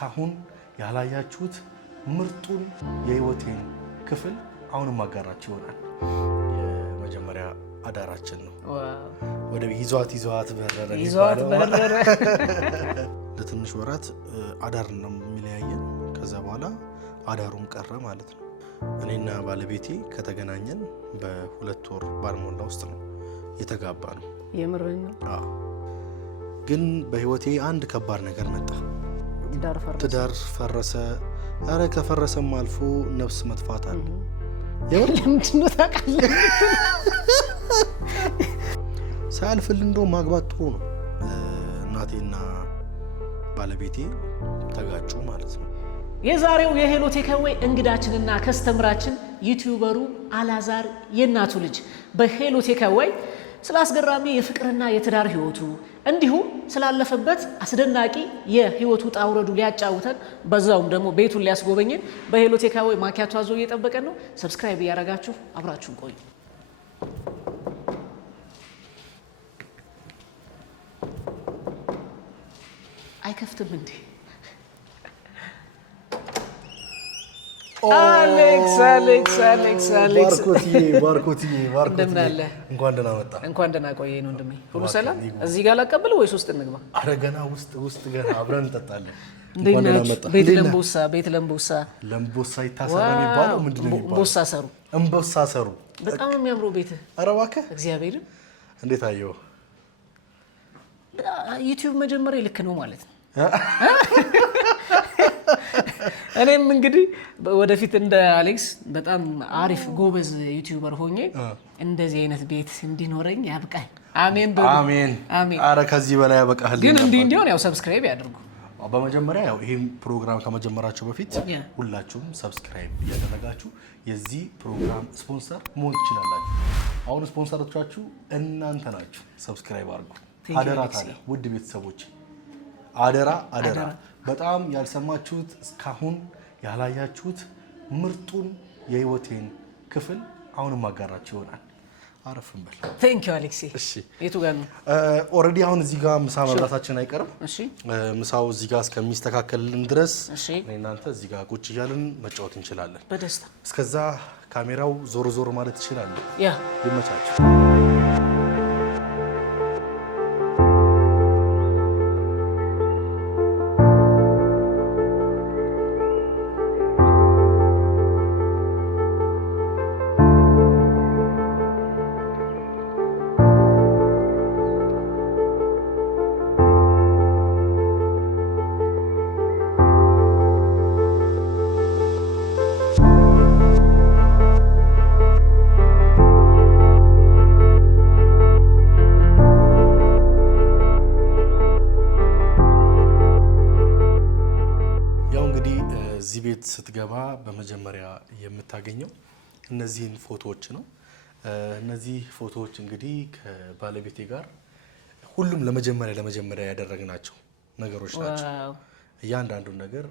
እስካሁን ያላያችሁት ምርጡን የህይወቴን ክፍል አሁንም ማጋራችሁ ይሆናል። የመጀመሪያ አዳራችን ነው። ወደ ይዟት በረረ ለትንሽ ወራት አዳር ነው የሚለያየን። ከዛ በኋላ አዳሩም ቀረ ማለት ነው። እኔና ባለቤቴ ከተገናኘን በ2 ወር ባልሞላ ውስጥ ነው የተጋባ ነው። የምርኝ ነው። ግን በህይወቴ አንድ ከባድ ነገር መጣ። ትዳር ፈረሰ። አረ ከፈረሰም አልፎ ነፍስ መጥፋት አለ። ለምንድን ነው ታውቃለህ? ሳያልፍልህ እንደው ማግባት ጥሩ ነው። እናቴና ባለቤቴ ተጋጩ ማለት ነው። የዛሬው የሄሎ ቴክአዌይ እንግዳችንና ከስተምራችን ዩቲዩበሩ አላዛር የእናቱ ልጅ በሄሎ ቴክአዌይ ስለ አስገራሚ የፍቅርና የትዳር ህይወቱ እንዲሁም ስላለፈበት አስደናቂ የህይወቱ ውጣ ውረዱ ሊያጫውተን በዛውም ደግሞ ቤቱን ሊያስጎበኘን በሄሎ ቴክአዌይ ማኪያቶ አዞ እየጠበቀን ነው። ሰብስክራይብ እያደረጋችሁ አብራችሁን ቆዩ። አይከፍትም እንዴ? አሌክስ ባርኮቲ እንደምን አለ? እንኳን ደህና መጣ። እንኳን ደህና ቆየኝ ወንድሜ። ሁሉ ሰላም? እዚህ ጋር ላቀበል ወይስ ውስጥ እንግባ? አረ ገና ውስጥ ገና አብረን እንጠጣለን። እንኳን ደህና መጣ። ቤት ለምቦሳ ይታሰራ የሚባለው ምንድነው የሚባለው? እምቦሳ ሰሩ። በጣም የሚያምረው ቤት። አረ እባክህ እግዚአብሔርን። እንዴት አየው? ዩቲዩብ መጀመሪያ ልክ ነው ማለት ነው። እኔም እንግዲህ ወደፊት እንደ አሌክስ በጣም አሪፍ ጎበዝ ዩቲዩበር ሆኜ እንደዚህ አይነት ቤት እንዲኖረኝ ያብቃኝ። አሜን በሉ። አሜን። አረ ከዚህ በላይ ያበቃል። ግን እንዲሆን ያው ሰብስክራይብ ያድርጉ። በመጀመሪያ ያው ይሄን ፕሮግራም ከመጀመራችሁ በፊት ሁላችሁም ሰብስክራይብ እያደረጋችሁ የዚህ ፕሮግራም ስፖንሰር መሆን ትችላላችሁ። አሁን ስፖንሰሮቻችሁ እናንተ ናችሁ። ሰብስክራይብ አድርጉ። አደራ ታዲያ ውድ ቤተሰቦች አደራ በጣም ያልሰማችሁት እስካሁን ያላያችሁት ምርጡን የህይወቴን ክፍል አሁንም ማጋራችሁ ይሆናል። አረፍን በል። ቴንክ ዩ አሌክሲ። እሺ የቱ ጋር ነው? ኦሬዲ አሁን እዚህ ጋር ምሳ መብላታችን አይቀርም። እሺ ምሳው እዚህ ጋር እስከሚስተካከልልን ድረስ እናንተ እዚህ ጋር ቁጭ እያልን መጫወት እንችላለን በደስታ። እስከዛ ካሜራው ዞር ማለት ይችላል። ይመቻችሁ። ስትገባ በመጀመሪያ የምታገኘው እነዚህን ፎቶዎች ነው። እነዚህ ፎቶዎች እንግዲህ ከባለቤቴ ጋር ሁሉም ለመጀመሪያ ያደረግናቸው ነገሮች ናቸው። እያንዳንዱን ነገር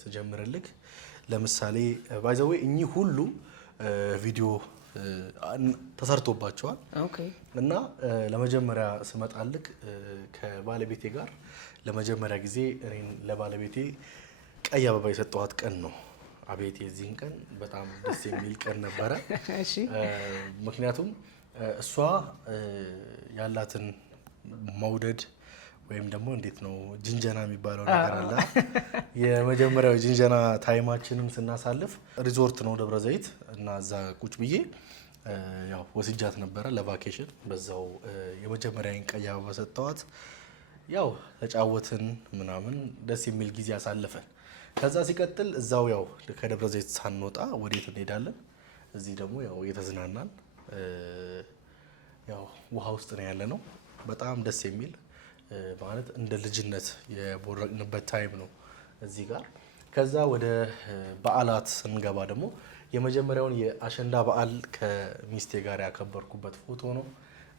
ስጀምርልክ ለምሳሌ ባይ ዘ ዌይ እኚህ ሁሉ ቪዲዮ ተሰርቶባቸዋል እና ለመጀመሪያ ስመጣልክ ከባለቤቴ ጋር ለመጀመሪያ ጊዜ እኔን ለባለቤቴ ቀይ አበባ የሰጠኋት ቀን ነው። አቤት የዚህን ቀን በጣም ደስ የሚል ቀን ነበረ። ምክንያቱም እሷ ያላትን መውደድ ወይም ደግሞ እንዴት ነው ጅንጀና የሚባለው ነገር አለ። የመጀመሪያው ጅንጀና ታይማችንን ስናሳልፍ ሪዞርት ነው ደብረ ዘይት እና እዛ ቁጭ ብዬ ያው ወስጃት ነበረ ለቫኬሽን። በዛው የመጀመሪያውን ቀይ አበባ ሰጠኋት። ያው ተጫወትን ምናምን ደስ የሚል ጊዜ አሳልፈን ከዛ ሲቀጥል እዛው ያው ከደብረ ዘይት ሳንወጣ ወዴት እንሄዳለን? እዚህ ደግሞ ያው እየተዝናናን ያው ውሃ ውስጥ ነው ያለነው። በጣም ደስ የሚል ማለት እንደ ልጅነት የቦረቅንበት ታይም ነው እዚህ ጋር። ከዛ ወደ በዓላት ስንገባ ደግሞ የመጀመሪያውን የአሸንዳ በዓል ከሚስቴ ጋር ያከበርኩበት ፎቶ ነው።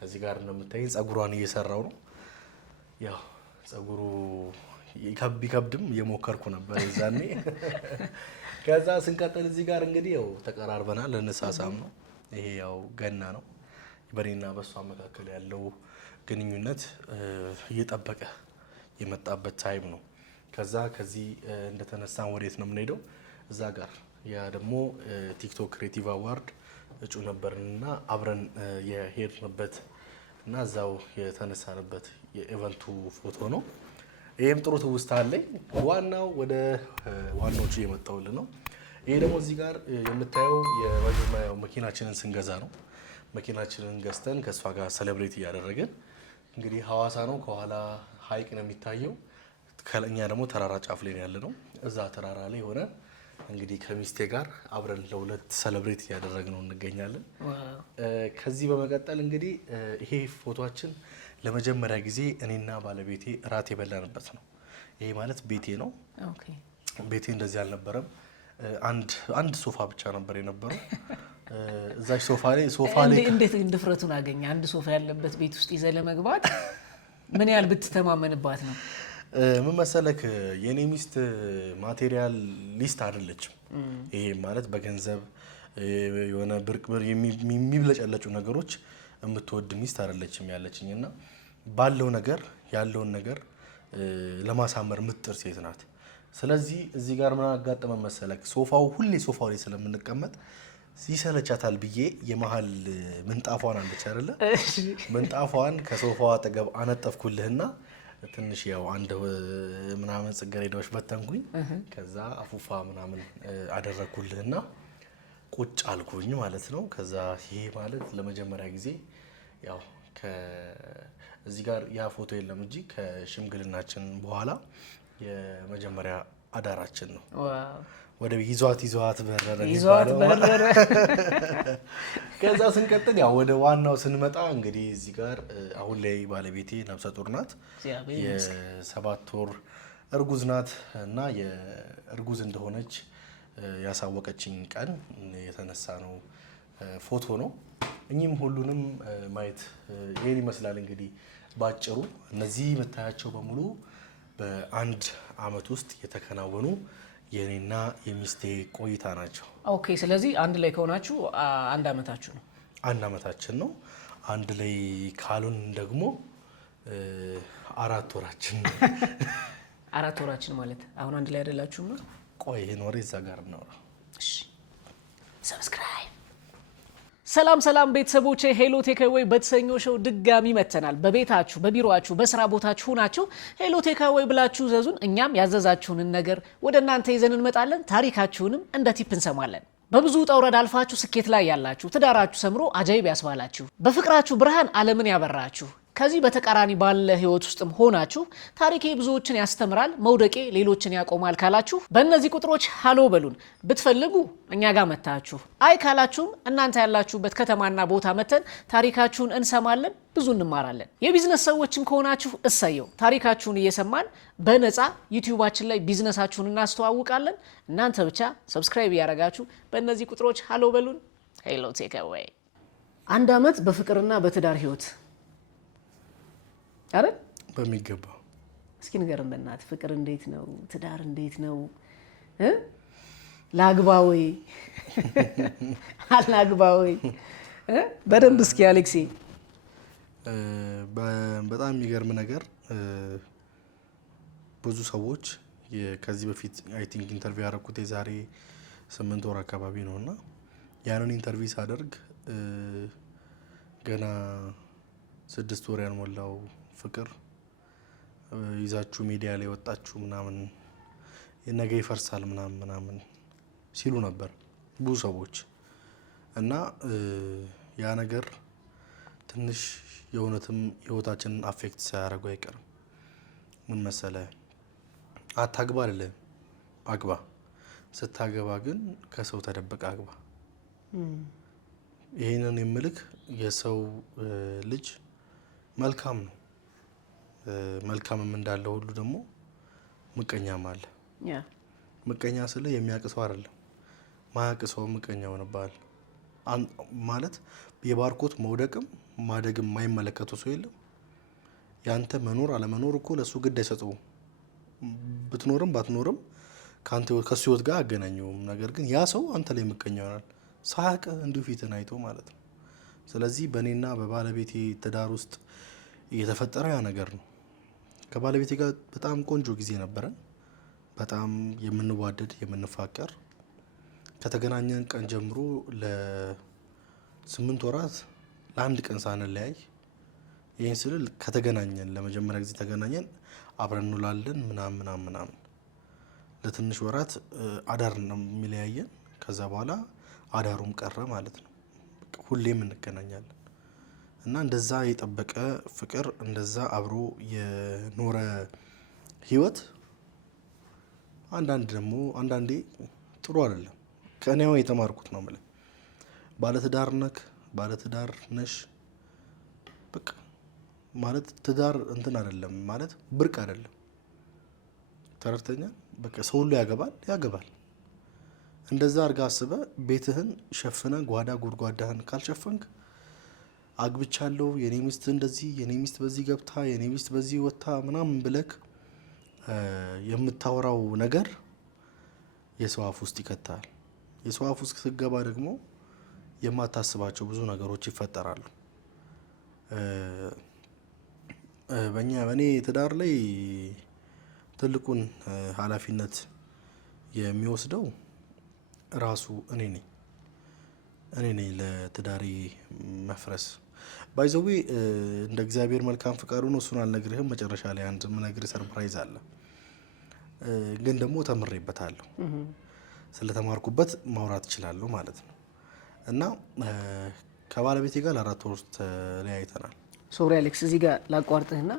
እዚህ ጋር እንደምታዩኝ ጸጉሯን እየሰራው ነው። ያው ጸጉሩ ይከብድም እየሞከርኩ ነበር ይዛኔ። ከዛ ስንቀጥል እዚህ ጋር እንግዲህ ያው ተቀራርበናል፣ ለነሳሳም ነው። ይሄ ያው ገና ነው። በኔና በሷ መካከል ያለው ግንኙነት እየጠበቀ የመጣበት ታይም ነው። ከዚህ እንደተነሳን ወዴት ነው የምንሄደው? እዛ ጋር ያ ደግሞ ቲክቶክ ክሬቲቭ አዋርድ እጩ ነበርንና አብረን የሄድንበት እና እዛው የተነሳንበት የኢቨንቱ ፎቶ ነው። ይሄም ጥሩ ትውስታ አለኝ። ወደ ዋናዎቹ እየመጣሁልህ ነው። ይሄ ደግሞ እዚህ ጋር የምታየው የመጀመሪያው መኪናችንን ስንገዛ ነው። መኪናችንን ገዝተን ከእሷ ጋር ሴሌብሬት እያደረግን እንግዲህ ሐዋሳ ነው፣ ከኋላ ሀይቅ ነው የሚታየው። ከእኛ ደግሞ ተራራ ጫፍ ላይ ያለ ነው። እዛ ተራራ ላይ ሆነ እንግዲህ ከሚስቴ ጋር አብረን ለሁለት ሴሌብሬት እያደረግነው እንገኛለን። ከዚህ በመቀጠል እንግዲህ ይሄ ፎቶአችን ለመጀመሪያ ጊዜ እኔና ባለቤቴ እራት የበላንበት ነው። ይሄ ማለት ቤቴ ነው። ቤቴ እንደዚህ አልነበረም። አንድ ሶፋ ብቻ ነበር የነበረው። እዛች ሶፋ ላይ እንዴት ድፍረቱን አገኘ? አንድ ሶፋ ያለበት ቤት ውስጥ ይዘህ ለመግባት ምን ያህል ብትተማመንባት ነው? ምን መሰለክ፣ የኔ ሚስት ማቴሪያል ሊስት አይደለችም። ይሄ ማለት በገንዘብ የሆነ ብርቅብር የሚብለጨለጩ ነገሮች የምትወድ ሚስት አይደለችም ያለችኝና ባለው ነገር ያለውን ነገር ለማሳመር ምጥር ሴት ናት። ስለዚህ እዚህ ጋር ምን አጋጠመ መሰለክ፣ ሁሌ ሶፋው ላይ ስለምንቀመጥ ይሰለቻታል ብዬ የመሀል ምንጣፏን አለች አይደለ? ምንጣፏን ከሶፋው አጠገብ አነጠፍኩልህና ትንሽ ያው አንድ ምናምን ጽጌረዳዎች በተንኩኝ። ከዛ አፉፋ ምናምን አደረኩልህና ቁጭ አልኩኝ ማለት ነው። ከዛ ይሄ ማለት ለመጀመሪያ ጊዜ ያው እዚህ ጋር ያ ፎቶ የለም እንጂ ከሽምግልናችን በኋላ የመጀመሪያ አዳራችን ነው። ወደ ይዟት በረረ። ከዛ ስንቀጥል ያው ወደ ዋናው ስንመጣ እንግዲህ እዚህ ጋር አሁን ላይ ባለቤቴ ነፍሰ ጡር ናት። የ7 ወር እርጉዝ ናት እና የእርጉዝ እንደሆነች ያሳወቀችኝ ቀን የተነሳ ነው ፎቶ ነው። እኚህም ሁሉንም ማየት ይሄን ይመስላል እንግዲህ ባጭሩ። እነዚህ የምታያቸው በሙሉ በአንድ አመት ውስጥ የተከናወኑ የኔና የሚስቴ ቆይታ ናቸው። ኦኬ። ስለዚህ አንድ ላይ ከሆናችሁ አንድ አመታችሁ ነው? አንድ አመታችን ነው። አንድ ላይ ካሉን ደግሞ 4 ወራችን ነው። 4 ወራችን ማለት አሁን አንድ ላይ አይደላችሁም? ቆይ ይሄን ወሬ እዛ ጋር እናውራ። እሺ፣ ሰብስክራይብ። ሰላም ቤተሰቦቼ፣ ሄሎ ቴክአዌይ በተሰኘው ሾው ድጋሚ መተናል። በቤታችሁ፣ በቢሮአችሁ፣ በስራ ቦታችሁ ሆናችሁ ሄሎ ቴክአዌይ ብላችሁ ዘዙን። እኛም ያዘዛችሁንን ነገር ወደ እናንተ ይዘን እንመጣለን። ታሪካችሁንም እንደ ቲፕ እንሰማለን። በብዙ ውጣ ውረድ አልፋችሁ ስኬት ላይ ያላችሁ፣ ትዳራችሁ ሰምሮ አጃይብ ያስባላችሁ፣ በፍቅራችሁ ብርሃን ዓለምን ያበራችሁ፣ ከዚህ በተቃራኒ ባለ ህይወት ውስጥም ሆናችሁ ታሪኬ ብዙዎችን ያስተምራል፣ መውደቄ ሌሎችን ያቆማል ካላችሁ በእነዚህ ቁጥሮች ሃሎ በሉን። ብትፈልጉ እኛ ጋር መታችሁ፣ አይ ካላችሁም እናንተ ያላችሁበት ከተማና ቦታ መተን ታሪካችሁን እንሰማለን፣ ብዙ እንማራለን። የቢዝነስ ሰዎችም ከሆናችሁ እሰየው፣ ታሪካችሁን እየሰማን በነፃ ዩቲዩባችን ላይ ቢዝነሳችሁን እናስተዋውቃለን። እናንተ ብቻ ሰብስክራይብ እያደረጋችሁ በእነዚህ ቁጥሮች ሃሎ በሉን። ሄሎ ቴክአዌይ። 1 አመት በፍቅርና በትዳር ህይወት አረ በሚገባ እስኪ ንገረን በእናትህ፣ ፍቅር እንዴት ነው? ትዳር እንዴት ነው? ላግባ ወይ አላግባ ወይ? በደንብ እስኪ አሌክሴ። በጣም የሚገርም ነገር ብዙ ሰዎች ከዚህ በፊት አይ ቲንክ ኢንተርቪው ያደረኩት የዛሬ 8 ወር አካባቢ ነውና ያንን ኢንተርቪው ሳደርግ ገና 6 ወር ያልሞላው ፍቅር ይዛችሁ ሚዲያ ላይ ወጣችሁ ምናምን ነገ ይፈርሳል ምናምን ሲሉ ነበር ብዙ ሰዎች። እና ያ ነገር ትንሽ የእውነትም ህይወታችንን አፌክት ሳያደርገው አይቀርም። ምን መሰለህ፣ አታግባ አይደለም አግባ። ስታገባ ግን ከሰው ተደብቀ አግባ። ይሄንን የምልክ የሰው ልጅ መልካም ነው። መልካምም እንዳለው ሁሉ ደግሞ ምቀኛም አለ። ምቀኛ ስለ የሚያቅሰው አይደለም፣ ማያቅሰው ምቀኛ ሆነባል ማለት የባርኮት መውደቅም ማደግም የማይመለከተው ሰው የለም። ያንተ መኖር አለመኖር እኮ ለሱ ግድ አይሰጠውም። ብትኖርም ባትኖርም ከሱ ህይወት ጋር አገናኘውም። ነገር ግን ያ ሰው አንተ ላይ ምቀኛ ይሆናል፣ ሳያቅ እንዲሁ ፊትን አይቶ ማለት ነው። ስለዚህ በእኔና በባለቤቴ ትዳር ውስጥ የተፈጠረ ያ ነገር ነው። ከባለቤቴ ጋር በጣም ቆንጆ ጊዜ ነበረን። በጣም የምንዋደድ የምንፋቀር ከተገናኘን ቀን ጀምሮ ለ8 ወራት ለአንድ ቀን ሳንለያይ ይህን ስል ከተገናኘን ለመጀመሪያ ጊዜ ተገናኘን አብረን እንውላለን ምናምን ለትንሽ ወራት አዳር ነው የሚለያየን። ከዛ በኋላ አዳሩም ቀረ ማለት ነው። ሁሌም እንገናኛለን እና እንደዛ የጠበቀ ፍቅር እንደዛ አብሮ የኖረ ህይወት አንዳንዴ ጥሩ አይደለም። ከእኔው የተማርኩት ነው ማለት ባለትዳር ነሽ በቃ ማለት ትዳር እንትን አይደለም ማለት ብርቅ አይደለም። ተረድተኛ በቃ ሰው ሁሉ ያገባል። እንደዛ አድርጋ አስበ ቤትህን ሸፍነ ጓዳ ጉድጓዳህን ካልሸፈንክ አግብቻለሁ የኔ ሚስት እንደዚህ የኔ ሚስት በዚህ ገብታ የኔ ሚስት በዚህ ወጣ ምናምን ብለክ የምታወራው ነገር የሰው አፍ ውስጥ ይከታል። የሰው አፍ ውስጥ ስትገባ ደግሞ የማታስባቸው ብዙ ነገሮች ይፈጠራሉ። በእኔ ትዳር ላይ ትልቁን ኃላፊነት የሚወስደው ራሱ እኔ ነኝ ለትዳሬ መፍረስ። ባይዘዌ እንደ እግዚአብሔር መልካም ፍቃዱ ነው። እሱን አልነግርህም። መጨረሻ ላይ አንድ ምነግርህ ሰርፕራይዝ አለ። ግን ደግሞ ተምሬበታለሁ። ስለተማርኩበት ማውራት እችላለሁ ማለት ነው። እና ከባለቤቴ ጋር ለ4 ወር ተለያይተናል። ሶሪ አሌክስ፣ እዚህ ጋር ላቋርጥህና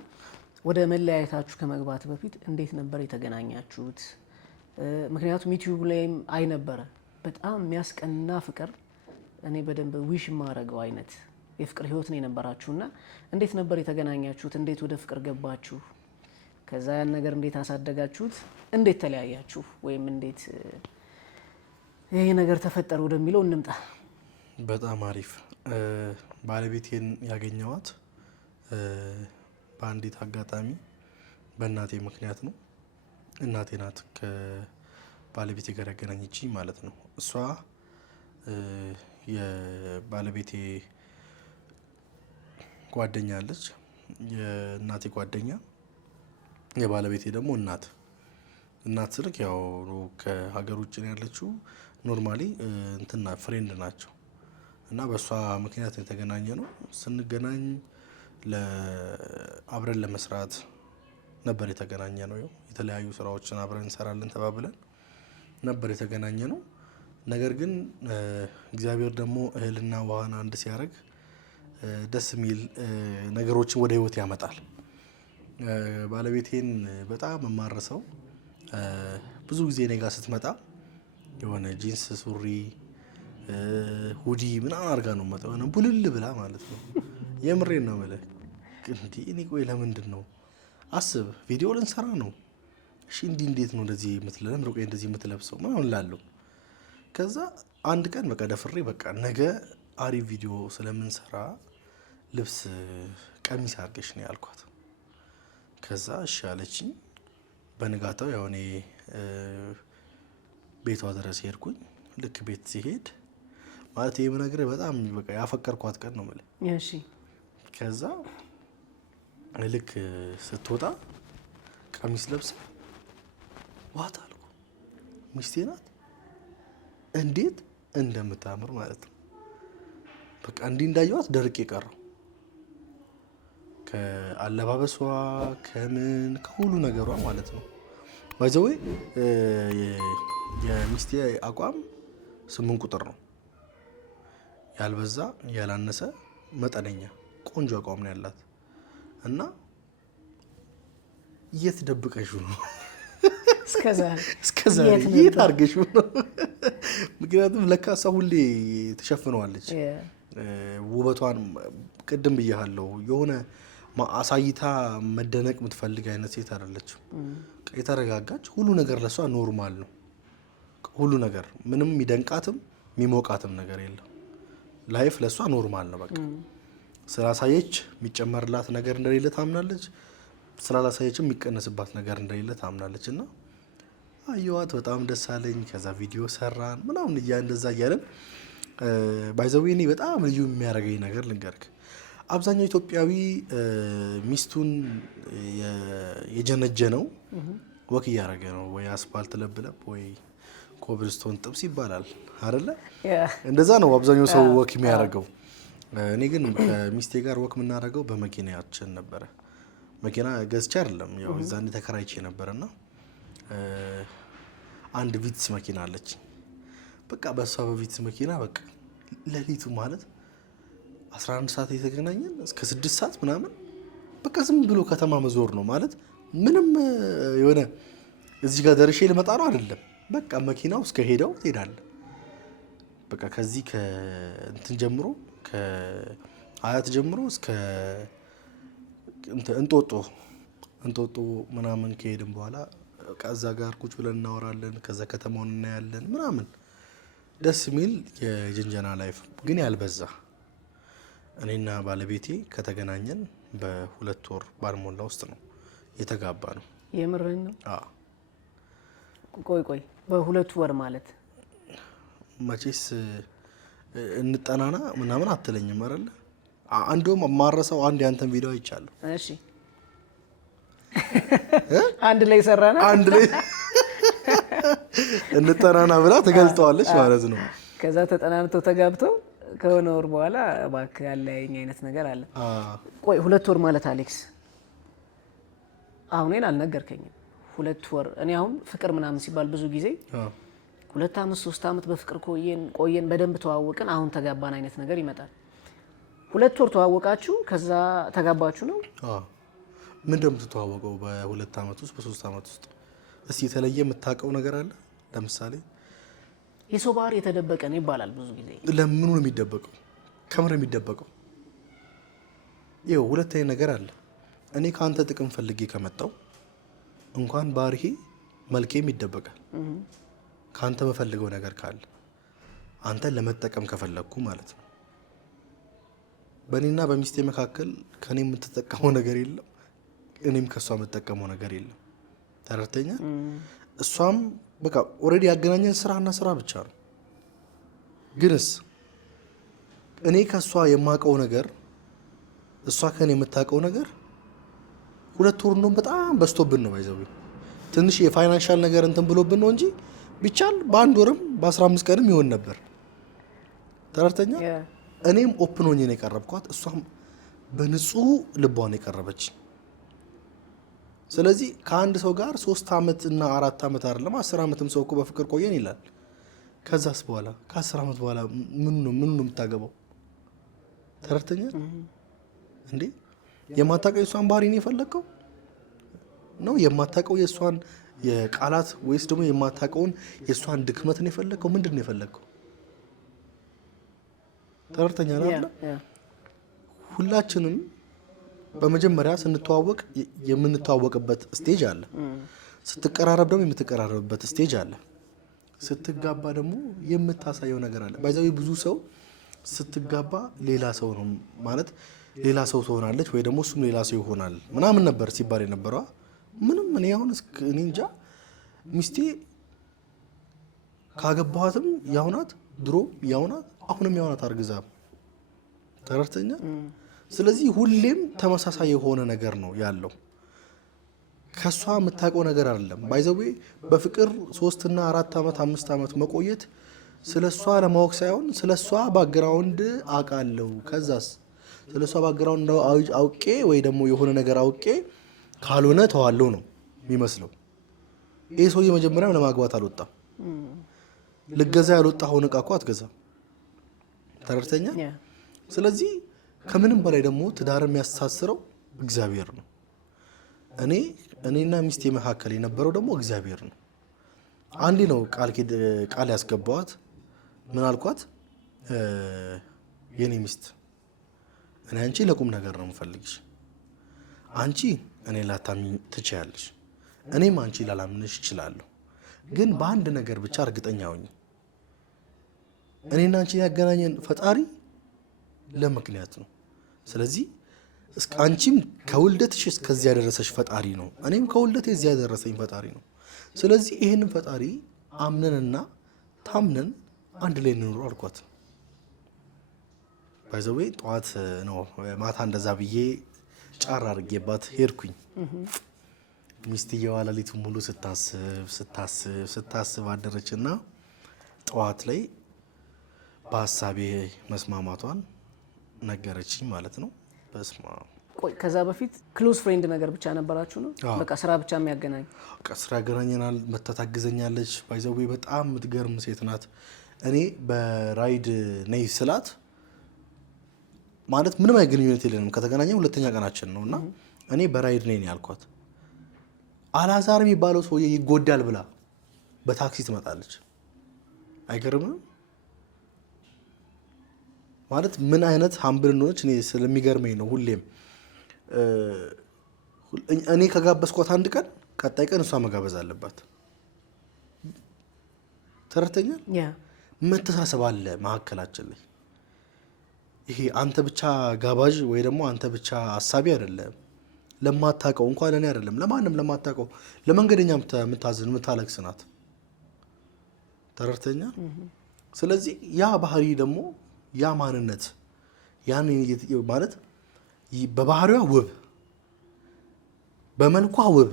ወደ መለያየታችሁ ከመግባት በፊት እንዴት ነበር የተገናኛችሁት? ምክንያቱም ዩቲዩብ ላይም አይ ነበረ በጣም የሚያስቀና ፍቅር፣ እኔ በደንብ ዊሽ የማረገው አይነት የፍቅር ህይወት ነው የነበራችሁና እንዴት ነበር የተገናኛችሁት? እንዴት ወደ ፍቅር ገባችሁ? ከዛ ያን ነገር እንዴት አሳደጋችሁት? እንዴት ተለያያችሁ? ወይም እንዴት ይሄ ነገር ተፈጠረ ወደሚለው እንምጣ። በጣም አሪፍ። ባለቤቴን ያገኘዋት በአንዲት አጋጣሚ በእናቴ ምክንያት ነው። እናቴ ናት ከባለቤቴ ጋር ያገናኘችኝ ማለት ነው። እሷ የባለቤቴ ጓደኛ አለች፣ የእናቴ ጓደኛ፣ የባለቤቴ ደግሞ እናት ስልክ ያው ከሀገር ውጭ ነው ያለችው። ኖርማሊ እንትና ፍሬንድ ናቸው እና በእሷ ምክንያት የተገናኘ ነው። ስንገናኝ አብረን ለመስራት ነበር የተገናኘ ነው። የተለያዩ ስራዎችን አብረን እንሰራለን ተባብለን ነበር የተገናኘ ነው። ነገር ግን እግዚአብሔር ደግሞ እህልና ውሃን አንድ ሲያደርግ ደስ የሚል ነገሮችን ወደ ህይወት ያመጣል። ባለቤቴን በጣም የማረሰው ብዙ ጊዜ እኔ ጋር ስትመጣ የሆነ ጂንስ ሱሪ ሁዲ ምናምን አድርጋ ነው የምመጣው፣ የሆነ ቡልል ብላ ማለት ነው። የምሬን ነው የምልህ። እኔ ቆይ ለምንድን ነው አስብ፣ ቪዲዮ ልንሰራ ነው። እሺ እንዴት ነው እንደዚህ የምትለብሰው ምናምን እላለሁ። ከዛ አንድ ቀን በቃ ደፍሬ በቃ ነገ አሪፍ ቪዲዮ ስለምንሰራ ልብስ ቀሚስ አድርገሽ ነው ያልኳት። ከዛ እሺ አለችኝ። በንጋታው ያው እኔ ቤቷ ድረስ ሄድኩኝ። ልክ ቤት ሲሄድ ማለት ይሄ ነገር በጣም በቃ ያፈቀርኳት ቀን ነው ማለት። እሺ ከዛ ልክ ስትወጣ ቀሚስ ለብሳ ዋት አልኩ፣ ሚስቴ ናት እንዴት እንደምታምር ማለት ነው። በቃ እንዲህ እንዳየዋት ደርቄ ቀረው። ከአለባበሷ ከሁሉ ነገሯ ማለት ነው። ባይዘዌ የሚስቴ አቋም 8 ቁጥር ነው። ያልበዛ ያላነሰ መጠነኛ ቆንጆ አቋም ነው ያላት እና የት ደብቀሽው ነው እስከዛ የት አድርገሽው ነው? ምክንያቱም ለካሳ ሁሌ ተሸፍነዋለች ውበቷን። ቅድም ብያለሁ የሆነ አሳይታ መደነቅ የምትፈልግ አይነት ሴት አይደለችም። የተረጋጋች ሁሉ ነገር ለሷ ኖርማል ነው። ሁሉ ነገር ምንም የሚደንቃትም የሚሞቃትም ነገር የለም። ላይፍ ለሷ ኖርማል ነው። በቃ ስላሳየች የሚጨመርላት ነገር እንደሌለ ታምናለች፣ ስላላሳየችም የሚቀነስባት ነገር እንደሌለ ታምናለች። እና አየዋት፣ በጣም ደስ አለኝ። ከዛ ቪዲዮ ሰራን ምናምን እንደዛ እያለን ባይዘዌ እኔ በጣም ልዩ የሚያደርገኝ ነገር ልንገርክ። አብዛኛው ኢትዮጵያዊ ሚስቱን የጀነጀነው ወክ እያደረገ ነው ወይ አስፋልት ለብለብ ወይ ኮብልስቶን ጥብስ ይባላል አይደለ? እንደዛ ነው አብዛኛው ሰው ወክ የሚያደርገው። እኔ ግን ከሚስቴ ጋር ወክ የምናደርገው በመኪናችን ነበረ። መኪና ገዝቼ አይደለም ያው እዛኔ ተከራይቼ ነበርና አንድ ቪትስ መኪና አለች። በቃ በሷ በቪትስ መኪና በቃ ለሊቱ ማለት 11 ሰዓት የተገናኘን እስከ 6 ሰዓት ምናምን በቃ ዝም ብሎ ከተማ መዞር ነው ማለት ምንም የሆነ እዚህ ጋር ደርሼ ልመጣ ነው አይደለም። በቃ መኪናው እስከ ሄደው ትሄዳለህ። በቃ ከዚህ ከእንትን ጀምሮ ከአያት ጀምሮ እስከ እንጦጦ ምናምን ከሄድን በኋላ ከዛ ጋር ቁጭ ብለን እናወራለን። ከዛ ከተማውን እናያለን ምናምን ደስ የሚል የጅንጀና ላይፍ ግን ያልበዛ። እኔና ባለቤቴ ከተገናኘን በ2 ወር ባልሞላ ውስጥ ነው የተጋባ ነው። የምርህን ነው? አዎ። ቆይ በ2 ወር ማለት መቼስ እንጠናና ምናምን አትለኝም አይደል? አንዱም ማረሰው አንድ ያንተን ቪዲዮ አይቻለሁ። እሺ አንድ ላይ ሰራና አንድ ላይ እንጠናና ብላ ትገልጠዋለች ማለት ነው። ከዛ ተጠናንተው ተጋብተው ከሆነ ወር በኋላ እባክህ ያለኝ አይነት ነገር አለ። ቆይ 2 ወር ማለት አሌክስ አሁን እኔን አልነገርከኝም። 2 ወር እኔ አሁን ፍቅር ምናምን ሲባል ብዙ ጊዜ 2 ዓመት 3 ዓመት በፍቅር ቆየን በደንብ ተዋወቅን አሁን ተጋባን አይነት ነገር ይመጣል። 2 ወር ተዋወቃችሁ ከዛ ተጋባችሁ ነው? ምን እንደምትተዋወቀው በ2 ዓመት ውስጥ በ3 ዓመት ውስጥ እስቲ የተለየ የምታውቀው ነገር አለ? ለምሳሌ የሰው ባህሪ የተደበቀ ነው ይባላል ብዙ ጊዜ። ለምኑ ነው የሚደበቀው? ከምር የሚደበቀው? ይኸው ሁለተኛ ነገር አለ። እኔ ከአንተ ጥቅም ፈልጌ ከመጣው እንኳን ባህሪዬ መልኬም ይደበቃል። ከአንተ በፈልገው ነገር ካለ አንተን ለመጠቀም ከፈለግኩ ማለት ነው። በእኔና በሚስቴ መካከል ከኔ የምትጠቀመው ነገር የለም፣ እኔም ከሷ የምትጠቀመው ነገር የለም። ተረተኛ እሷም በቃ ኦልሬዲ ያገናኘን ስራና ስራ ብቻ ነው። ግንስ እኔ ከሷ የማውቀው ነገር እሷ ከኔ የምታውቀው ነገር 2 ወር እንደውም በጣም በዝቶብን ነው ባይዘው ትንሽ የፋይናንሻል ነገር እንትን ብሎብን ነው እንጂ ቢቻል በ1 ወርም በ15 ቀንም ይሆን ነበር። ተረተኛ እኔም ኦፕን ሆኜ ነው የቀረብኳት፣ እሷም በንጹህ ልቧን የቀረበች። ስለዚህ ከአንድ ሰው ጋር 3 ዓመት እና 4 ዓመት አይደለም 10 ዓመትም ሰው እኮ በፍቅር ቆየን ይላል። ከዛስ በኋላ ከ10 ዓመት በኋላ ምን ነው የምታገባው? ተረተኛ እንዴ የማታውቀው የሷን ባህሪ ነው የፈለግከው ነው? የማታውቀው የሷን የቃላት ወይስ ደግሞ የማታውቀውን የሷን ድክመት ነው የፈለግከው? ምንድን ነው የፈለግከው? ተረተኛ አይደል? ሁላችንም በመጀመሪያ ስንተዋወቅ የምንተዋወቅበት ስቴጅ አለ። ስትቀራረብ ደግሞ የምትቀራረብበት ስቴጅ አለ። ስትጋባ ደግሞ የምታሳየው ነገር አለ። ባይዛዊ ብዙ ሰው ስትጋባ ሌላ ሰው ነው ማለት ሌላ ሰው ትሆናለች ወይ ደግሞ እሱም ሌላ ሰው ይሆናል ምናምን ነበር ሲባል የነበረው። ምንም እኔ አሁን እኔ እንጃ ሚስቴ ካገባኋትም ያውናት፣ ድሮ ያውናት፣ አሁንም ያውናት አርግዛ። ተረድተኛ። ስለዚህ ሁሌም ተመሳሳይ የሆነ ነገር ነው ያለው። ከሷ የምታውቀው ነገር አይደለም። ባይዘዌ በፍቅር 3 እና 4 ዓመት 5 ዓመት መቆየት ስለሷ ለማወቅ ሳይሆን ስለሷ ባክግራውንድ አውቃለሁ፣ ከዛስ ስለሷ ባክግራውንድ አውቄ ወይ ደግሞ የሆነ ነገር አውቄ ካልሆነ ተዋለው ነው የሚመስለው። ይሄ ሰውዬ መጀመሪያም ለማግባት አልወጣም። ልገዛ ያልወጣውን ዕቃ እኮ አትገዛም። ተረድተኛ። ስለዚህ ከምንም በላይ ደግሞ ትዳር የሚያስተሳስረው እግዚአብሔር ነው። እኔና ሚስቴ መካከል የነበረው ደግሞ እግዚአብሔር ነው። አንዴ ነው ቃል ያስገባዋት። ምን አልኳት? የኔ ሚስት እኔ አንቺ ለቁም ነገር ነው የምፈልግሽ። አንቺ እኔ ላታምኚኝ ትችያለሽ፣ እኔም አንቺ ላላምንሽ እችላለሁ። ግን በአንድ ነገር ብቻ እርግጠኛ ሁኚ፣ እኔና አንቺ ያገናኘን ፈጣሪ ለምክንያት ነው። ስለዚህ አንቺም ከውልደትሽ እስከዚህ ያደረሰሽ ፈጣሪ ነው፣ እኔም ከውልደቴ እዚህ ያደረሰኝ ፈጣሪ ነው። ስለዚህ ይህንን ፈጣሪ አምነንና ታምነን አንድ ላይ እንኑር አልኳት። ባይዘዌ ጠዋት ነው ማታ እንደዛ ብዬ ጫር አድርጌባት ሄድኩኝ። ሚስትየዋ ሌሊቱን ሙሉ ስታስብ አደረችና ጠዋት ላይ በሀሳቤ መስማማቷን ነገረችኝ ማለት ነው። በስማ ቆይ ከዛ በፊት ክሎዝ ፍሬንድ ነገር ብቻ ነበራችሁ ነው? በቃ ስራ ብቻ የሚያገናኝ? በቃ ስራ ያገናኘናል። መታታግዘኛለች። ባይዘዌ በጣም የምትገርም ሴት ናት። እኔ በራይድ ነይ ስላት ማለት ምንም አይነት ግንኙነት የለንም። ከተገናኘን ሁለተኛ ቀናችን ነው እና እኔ በራይድ ነይ ያልኳት አላዛር የሚባለው ሰውዬ ይጎዳል ብላ በታክሲ ትመጣለች። አይገርምም? ማለት ምን አይነት ሀምብል እንደሆነች እኔ ስለሚገርመኝ ነው። ሁሌም እኔ ከጋበዝኳት አንድ ቀን ቀጣይ ቀን እሷ መጋበዝ አለባት። ተረተኛል። መተሳሰብ አለ መሀከላችን ላይ። ይሄ አንተ ብቻ ጋባዥ ወይ ደግሞ አንተ ብቻ አሳቢ አይደለም። ለማታውቀው እንኳን እኔ አይደለም ለማንም ለማታውቀው ለመንገደኛ የምታዝን የምታለቅስ ናት። ተረተኛ። ስለዚህ ያ ባህሪ ደግሞ ያ ማንነት ያን ማለት በባህሪዋ ውብ፣ በመልኳ ውብ፣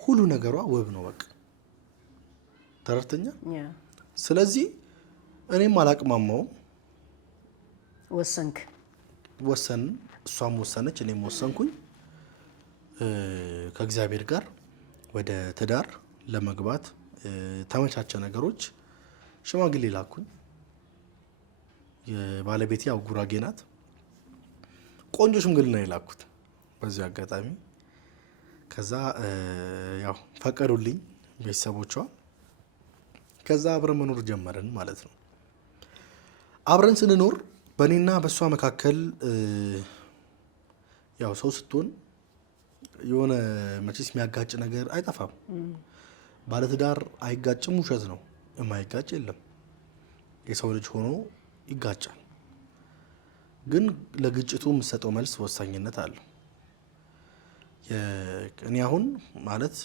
ሁሉ ነገሯ ውብ ነው። በቃ ተረተኛ። ስለዚህ እኔም አላቅማማውም። ወሰንን፣ እሷም ወሰነች፣ እኔም ወሰንኩኝ። ከእግዚአብሔር ጋር ወደ ትዳር ለመግባት ተመቻቸ ነገሮች። ሽማግሌ ላኩኝ። የባለቤቴ ያው ጉራጌ ናት። ቆንጆ ሽምግልና የላኩት በዚህ አጋጣሚ። ከዛ ያው ፈቀዱልኝ ቤተሰቦቿ። ከዛ አብረን መኖር ጀመርን ማለት ነው። አብረን ስንኖር በእኔና በእሷ መካከል ያው ሰው ስትሆን የሆነ መቼስ የሚያጋጭ ነገር አይጠፋም። ባለትዳር አይጋጭም፣ ውሸት ነው። የማይጋጭ የለም። የሰው ልጅ ሆኖ ይጋጫል። ግን ለግጭቱ የምሰጠው መልስ ወሳኝነት አለው። እኔ አሁን ማለት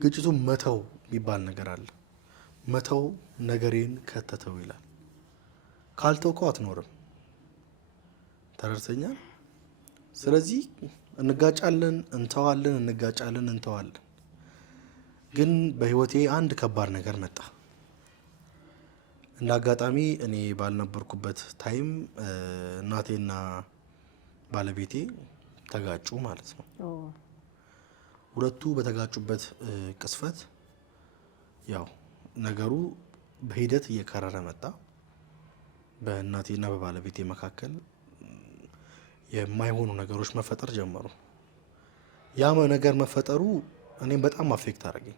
ግጭቱ መተው የሚባል ነገር አለ። መተው ነገሬን ከተተው ይላል። ካልተውከው አትኖርም። ተረድተኛ። ስለዚህ እንጋጫለን፣ እንተዋለን፣ እንጋጫለን፣ እንተዋለን። ግን በህይወቴ አንድ ከባድ ነገር መጣ። እንደ አጋጣሚ እኔ ባልነበርኩበት ታይም እናቴና ባለቤቴ ተጋጩ ማለት ነው። ሁለቱ በተጋጩበት ቅስፈት ያው ነገሩ በሂደት እየከረረ መጣ። በእናቴና በባለቤቴ መካከል የማይሆኑ ነገሮች መፈጠር ጀመሩ። ያ ነገር መፈጠሩ እኔም በጣም አፌክት አደረገኝ።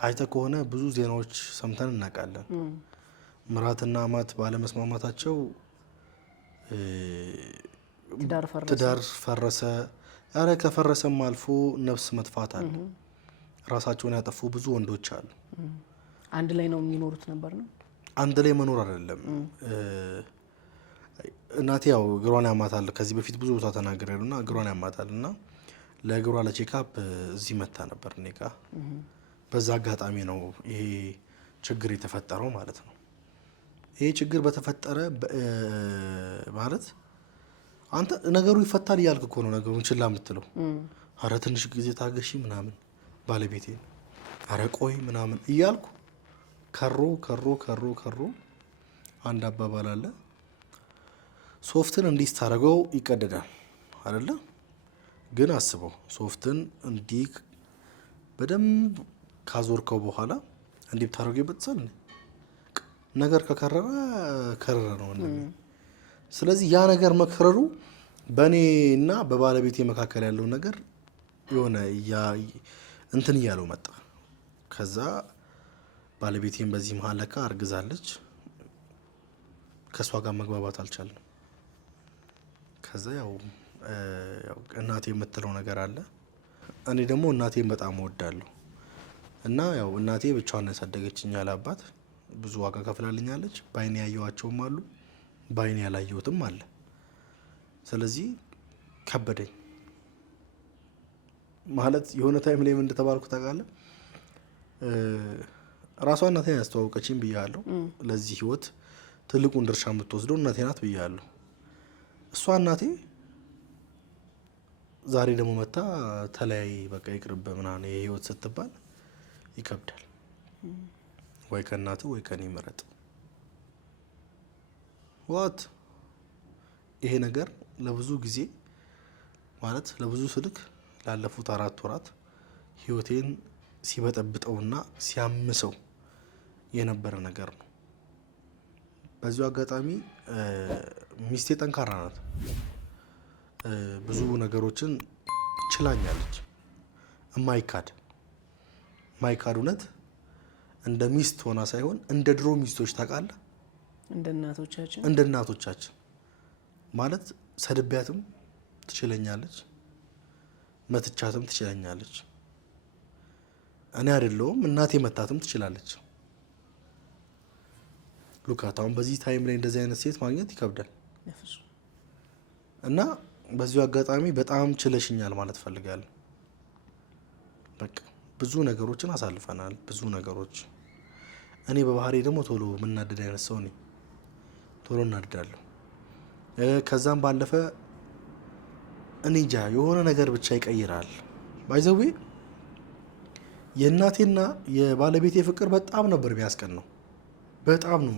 አይተ ከሆነ ብዙ ዜናዎች ሰምተን እናውቃለን። ምራትና አማት ባለመስማማታቸው ትዳር ፈረሰ። ኧረ ከፈረሰም አልፎ ነፍስ መጥፋት አለ። ራሳቸውን ያጠፉ ብዙ ወንዶች አሉ። አንድ ላይ ነው የሚኖሩት ነበር ነው? አንድ ላይ መኖር አይደለም። እናቴ ያው እግሯን ያማታል። ከዚህ በፊት ብዙ ቦታ ተናግሬያለሁ እና እግሯን ያማታል እና ለእግሯ ለቼካፕ እዚህ መታ ነበር እኔ ጋ። በዛ አጋጣሚ ነው ይሄ ችግር የተፈጠረው ማለት ነው። ይሄ ችግር በተፈጠረ ማለት አንተ ነገሩ ይፈታል እያልክ እኮ ነው ነገሩን ችላ የምትለው። አረ ትንሽ ጊዜ ታገሺ ምናምን ባለቤቴ አረ ቆይ ምናምን እያልኩ ከሮ አንድ አባባል አለ፣ ሶፍትን እንዲህ ስታደርገው ይቀደዳል አይደለ? ግን አስበው ሶፍትን እንዲህ በደንብ ካዞርከው በኋላ እንዲህ ብታደርገው ይበጥሳል። ነገር ከረረ ነው። ስለዚህ ያ ነገር መክረሩ በእኔና በባለቤቴ መካከል ያለው ነገር የሆነ እንትን እያለው መጣ። ከዛ ባለቤቴን በዚህ መሀል ለካ አርግዛለች። ከእሷ ጋር መግባባት አልቻልንም። ከዛ ያው እናቴ የምትለው ነገር አለ። እኔ ደግሞ እናቴን በጣም እወዳለሁ እና ያው እናቴ ብቻዋን ያሳደገችኝ ያለ አባት ብዙ ዋጋ ከፍላልኛለች። በአይኔ ያየኋቸውም አሉ፣ በአይኔ ያላየሁትም አለ። ስለዚህ ከበደኝ ማለት የሆነ ታይም ላይ ምን እንደተባልኩ ታውቃለህ? ራሷ እናቴን ያስተዋወቀችኝ ብያለሁ። ለዚህ ህይወት ትልቁን ድርሻ የምትወስደው እናቴ ናት ብያለሁ። እሷ እናቴ ዛሬ ደግሞ መታ ተለያይ በቃ ይቅርብ ምናምን የህይወት ስትባል ይከብዳል። ወይ ከእናት ወይ ከኔ ምረጥ። ዋት ይሄ ነገር ለብዙ ጊዜ ማለት ለብዙ ስልክ ላለፉት 4 ወራት ህይወቴን ሲበጠብጠውና ሲያምሰው የነበረ ነገር ነው። በዚሁ አጋጣሚ ሚስቴ ጠንካራ ናት። ብዙ ነገሮችን ችላኛለች። የማይካድ እውነት እንደ ሚስት ሆና ሳይሆን እንደ ድሮ ሚስቶች ታውቃለህ፣ እንደ እናቶቻችን ማለት ሰድቢያትም ትችለኛለች፣ መትቻትም ትችለኛለች። እኔ አይደለሁም እናቴ መታትም ትችላለች። ሉካታውን በዚህ ታይም ላይ እንደዚህ አይነት ሴት ማግኘት ይከብዳል እና በዚሁ አጋጣሚ በጣም ችለሽኛል ማለት ፈልጋለሁ። በቃ ብዙ ነገሮችን አሳልፈናል። ብዙ ነገሮች እኔ በባህሪ ደግሞ ቶሎ የምናደድ አይነት ሰው ነኝ። ቶሎ እናድዳለሁ። ከዛም ባለፈ እኔ እንጃ የሆነ ነገር ብቻ ይቀይራል። ባይዘዌ የእናቴና የባለቤቴ ፍቅር በጣም ነበር የሚያስቀናው። በጣም ነው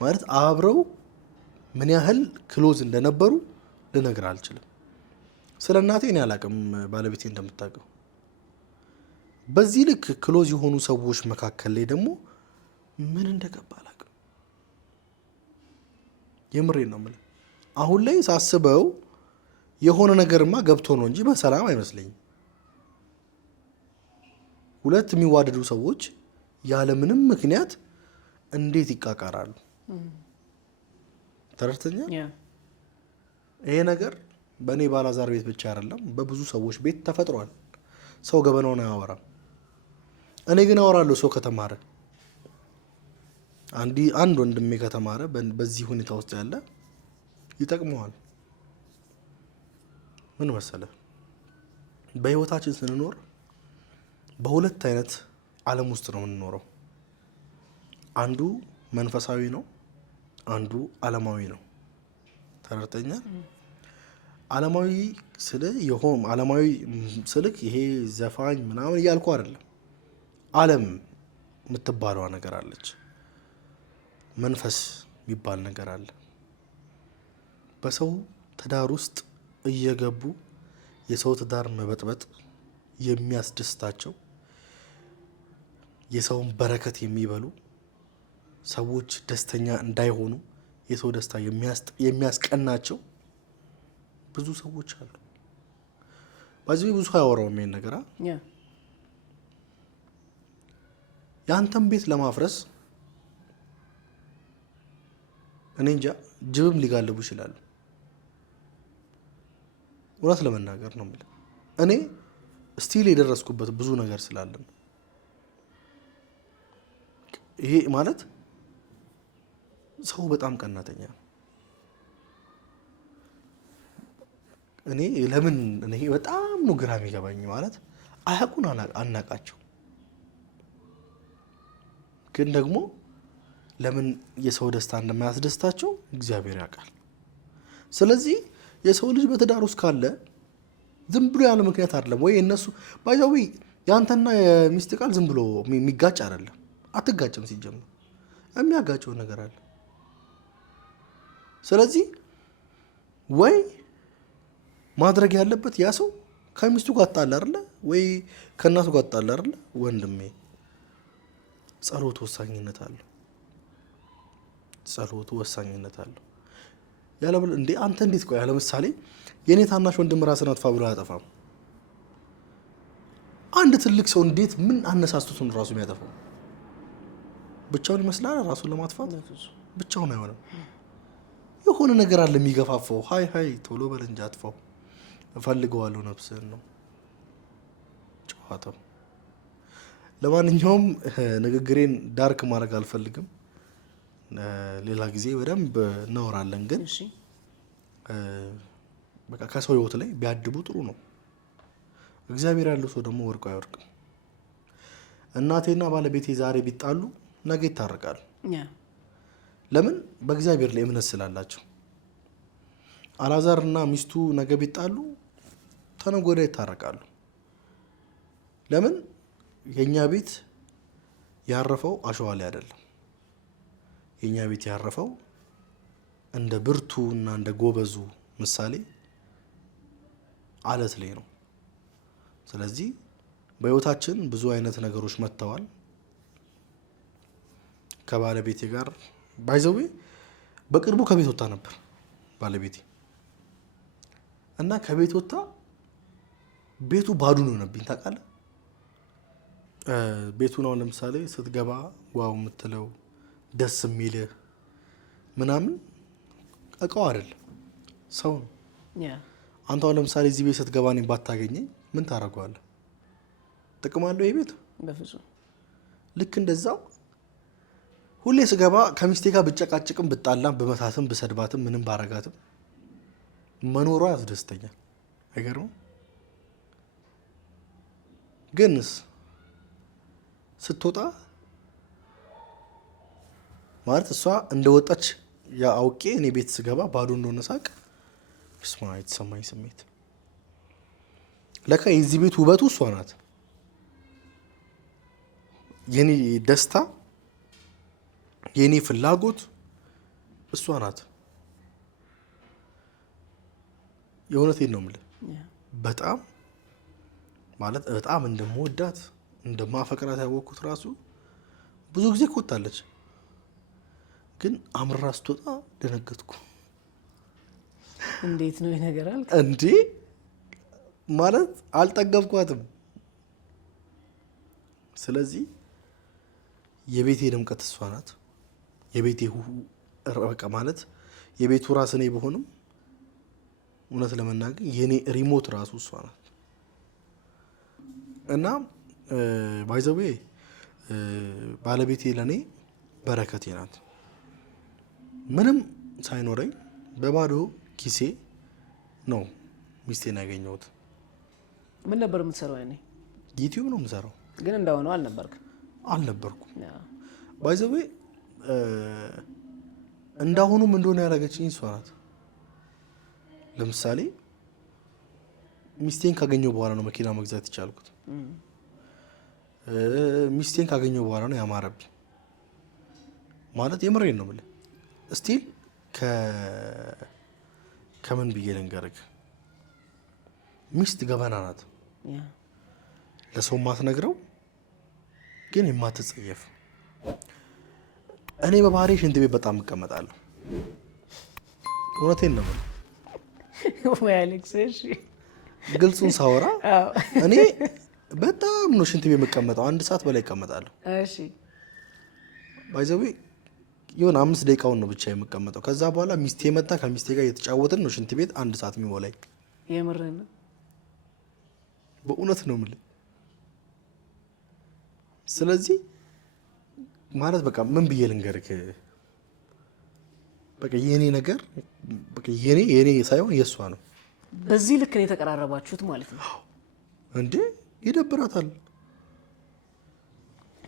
ማለት አብረው ምን ያህል ክሎዝ እንደነበሩ ልነግር አልችልም። ስለ እናቴ እኔ አላቅም፣ ባለቤቴ እንደምታውቀው። በዚህ ልክ ክሎዝ የሆኑ ሰዎች መካከል ላይ ደግሞ ምን እንደገባ አላቅም። የምሬን ነው የምልህ። አሁን ላይ ሳስበው የሆነ ነገርማ ገብቶ ነው እንጂ በሰላም አይመስለኝም። ሁለት የሚዋደዱ ሰዎች ያለምንም ምክንያት እንዴት ይቃቃራሉ? ተረድተኛ? ይሄ ነገር በእኔ ባላዛር ቤት ብቻ አይደለም፣ በብዙ ሰዎች ቤት ተፈጥሯል። ሰው ገበናውን አያወራም። እኔ ግን አወራለሁ። ሰው ከተማረ አንድ ወንድሜ ከተማረ በዚህ ሁኔታ ውስጥ ያለ ይጠቅመዋል። ምን መሰለህ፣ በህይወታችን ስንኖር በሁለት አይነት ዓለም ውስጥ ነው የምንኖረው። አንዱ መንፈሳዊ ነው፣ አንዱ ዓለማዊ ነው። ተረድተኛ? ዓለማዊ ስልክ ይሄ ዘፋኝ ምናምን እያልኩ አይደለም። ዓለም የምትባለዋ ነገር አለች። መንፈስ የሚባል ነገር አለ። በሰው ትዳር ውስጥ እየገቡ የሰው ትዳር መበጥበጥ የሚያስደስታቸው፣ የሰውን በረከት የሚበሉ ሰዎች ደስተኛ እንዳይሆኑ የሰው ደስታ የሚያስቀናቸው ብዙ ሰዎች አሉ። በዚህ ብዙ አያወራውም ይሄን ነገር። የአንተን ቤት ለማፍረስ እኔ እንጃ ጅብም ሊጋልቡ ይችላሉ። እውነት ለመናገር ነው የምልህ። እኔ ስቲል የደረስኩበት ብዙ ነገር ስላለ ነው። ይሄ ማለት ሰው በጣም ቀናተኛ ነው። እኔ ለምን እኔ በጣም ነው ግራ የሚገባኝ። ማለት አያውቁን አናቃቸው፣ ግን ደግሞ ለምን የሰው ደስታ እንደማያስደስታቸው እግዚአብሔር ያውቃል። ስለዚህ የሰው ልጅ በትዳር ውስጥ ካለ ዝም ብሎ ያለ ምክንያት አይደለም ወይ እነሱ ባይዛዊ ያንተና የሚስት ቃል ዝም ብሎ የሚጋጭ አይደለም። አትጋጭም። ሲጀምር የሚያጋጨው ነገር አለ። ስለዚህ ወይ ማድረግ ያለበት ያ ሰው ከሚስቱ ጋር ጣላ አይደለ ወይ ከእናቱ ጋር ጣላ አይደለ? ወንድሜ ጸሎቱ ወሳኝነት አለው። ጸሎቱ ወሳኝነት አለው። ያለበለ እንዴ አንተ እንዴት ቆይ፣ ያለ ምሳሌ የኔ ታናሽ ወንድም ራስን አጥፋ ብሎ አያጠፋም። አንድ ትልቅ ሰው እንዴት ምን አነሳስቶት ነው ራሱ የሚያጠፋው? ብቻውን ይመስላል ራሱን ለማጥፋት። ብቻውን አይሆንም። የሆነ ነገር አለ የሚገፋፋው። ሃይ ቶሎ በል እንጂ አጥፋው። እፈልገዋለሁ ነፍስህን ነው ጨዋታው። ለማንኛውም ንግግሬን ዳርክ ማድረግ አልፈልግም። ሌላ ጊዜ በደንብ እናወራለን። ግን በቃ ከሰው ህይወት ላይ ቢያድቡ ጥሩ ነው። እግዚአብሔር ያለው ሰው ደግሞ ወርቆ አይወርቅም። እናቴና ባለቤቴ ዛሬ ቢጣሉ ነገ ይታረቃሉ። ለምን? በእግዚአብሔር ላይ እምነት ስላላቸው። አላዛርና ሚስቱ ነገ ቢጣሉ ከነገ ወዲያ ይታረቃሉ። ለምን የኛ ቤት ያረፈው አሸዋ ላይ አይደለም። የኛ ቤት ያረፈው እንደ ብርቱ እና እንደ ጎበዙ ምሳሌ አለት ላይ ነው። ስለዚህ በህይወታችን ብዙ አይነት ነገሮች መጥተዋል። ከባለቤቴ ጋር ባይዘዌ በቅርቡ ከቤት ወጣ ነበር ባለቤቴ እና ከቤት ወጣ ቤቱ ባዶ ነው የሆነብኝ ታውቃለህ። ቤቱ ነው ለምሳሌ ስትገባ ዋው የምትለው ደስ የሚልህ ምናምን እቃው አይደለም ሰው ነው። አንተ አሁን ለምሳሌ እዚህ ቤት ስትገባ እኔን ባታገኘኝ ምን ታደርገዋለህ? ጥቅም አለው ይሄ ቤት? በፍጹም። ልክ እንደዛው ሁሌ ስገባ ከሚስቴ ጋር ብጨቃጭቅም ብጣላም ብመታትም ብሰድባትም ምንም ባረጋትም መኖሯ ያስደስተኛል። አይገርምም? ግንስ ስትወጣ ማለት እሷ እንደወጣች አውቄ እኔ ቤት ስገባ ባዶ እንደሆነ ሳቅ ስማ የተሰማኝ ስሜት ለካ የዚህ ቤት ውበቱ እሷ ናት። የኔ ደስታ የኔ ፍላጎት እሷ ናት። የእውነቴን ነው የምልህ። በጣም ማለት በጣም እንደምወዳት እንደማፈቅራት ያወቅኩት ራሱ ብዙ ጊዜ ኮታለች፣ ግን አምራ ስትወጣ ደነገጥኩ። እንዴት ነው ነገር አልክ እንዴ? ማለት አልጠገብኳትም። ስለዚህ የቤቴ ድምቀት እሷ ናት። የቤቴ በቃ ማለት የቤቱ ራስ እኔ በሆንም እውነት ለመናገር የኔ ሪሞት ራሱ እሷ ናት። እና ባይዘዌ ባለቤቴ ለኔ በረከቴ ናት። ምንም ሳይኖረኝ በባዶ ኪሴ ነው ሚስቴን ያገኘሁት። ምን ነበር የምትሰራው? ያኔ ዩቲዩብ ነው የምሰራው። ግን እንዳሆነው አልነበርኩም። ባይዘዌ እንዳሁኑም እንደሆነ ያደረገችኝ እሷ ናት። ለምሳሌ ሚስቴን ካገኘው በኋላ ነው መኪና መግዛት የቻልኩት። ሚስቴን ካገኘው በኋላ ነው ያማረብኝ። ማለት የምሬን ነው የምልህ። ስቲል ከምን ብዬ ልንገርህ፣ ሚስት ገበና ናት። ለሰው ማትነግረው ግን የማትጸየፍ። እኔ በባህሪ ሽንት ቤት በጣም እቀመጣለሁ። እውነቴን ነው ግልጹን ሳወራ እኔ በጣም ነው ሽንት ቤት የምቀመጠው። 1 ሰዓት በላይ እቀመጣለሁ። ባይዘዌ የሆነ 5 ደቂቃውን ነው ብቻ የምቀመጠው። ከዛ በኋላ ሚስቴ መጣ፣ ከሚስቴ ጋር እየተጫወትን ነው ሽንት ቤት 1 ሰዓት የሚሞላኝ። የምርህ ነው? በእውነት ነው የምልህ። ስለዚህ ማለት በቃ ምን ብዬ ልንገርህ፣ በቃ የኔ ነገር በቃ የኔ ሳይሆን የእሷ ነው። በዚህ ልክ ነው የተቀራረባችሁት ማለት ነው እንዴ? ይደብራታል።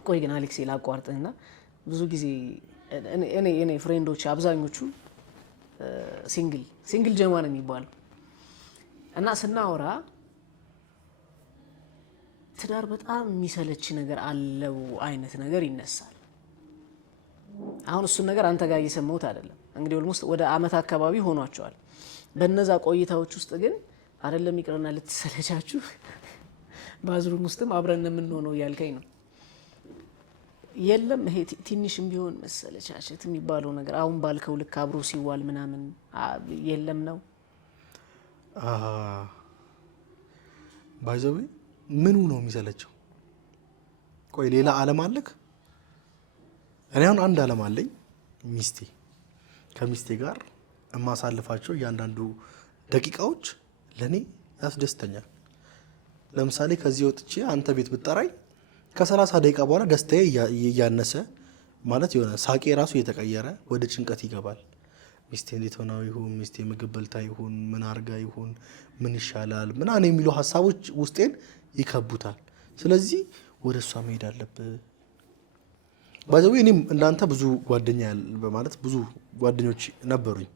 ቆይ ግን አሌክሴ ላቋርጥህና ብዙ ጊዜ እኔ ፍሬንዶች አብዛኞቹ ሲንግል ጀማ ነው የሚባለው እና ስናወራ ትዳር በጣም የሚሰለች ነገር አለው አይነት ነገር ይነሳል። አሁን እሱን ነገር አንተ ጋር እየሰማሁት አይደለም። እንግዲህ ኦልሞስት ወደ አመት አካባቢ ሆኗቸዋል። በነዛ ቆይታዎች ውስጥ ግን አይደለም ይቅርና ልትሰለቻችሁ ባዝሩም ውስጥም አብረን የምንሆነው እያልከኝ ነው። የለም ይሄ ትንሽም ቢሆን መሰለቻቸት የሚባለው ነገር አሁን ባልከው ልክ አብሮ ሲዋል ምናምን የለም ነው? ባይዘዌ ምኑ ነው የሚሰለቸው? ቆይ ሌላ ዓለም አለክ? እኔ አሁን አንድ ዓለም አለኝ፣ ሚስቴ። ከሚስቴ ጋር የማሳልፋቸው እያንዳንዱ ደቂቃዎች ለእኔ ያስደስተኛል። ለምሳሌ ከዚህ ወጥቼ አንተ ቤት ብጠራኝ ከ30 ደቂቃ በኋላ ደስታዬ እያነሰ ማለት የሆነ ሳቄ ራሱ እየተቀየረ ወደ ጭንቀት ይገባል። ሚስቴ እንዴት ሆና ይሁን፣ ሚስቴ ምግብ በልታ ይሁን፣ ምን አርጋ ይሁን፣ ምን ይሻላል ምናምን የሚሉ ሀሳቦች ውስጤን ይከቡታል። ስለዚህ ወደ እሷ መሄድ አለብህ። ባይዘዌ እኔም እንዳንተ ብዙ ጓደኛ በማለት ብዙ ጓደኞች ነበሩኝ።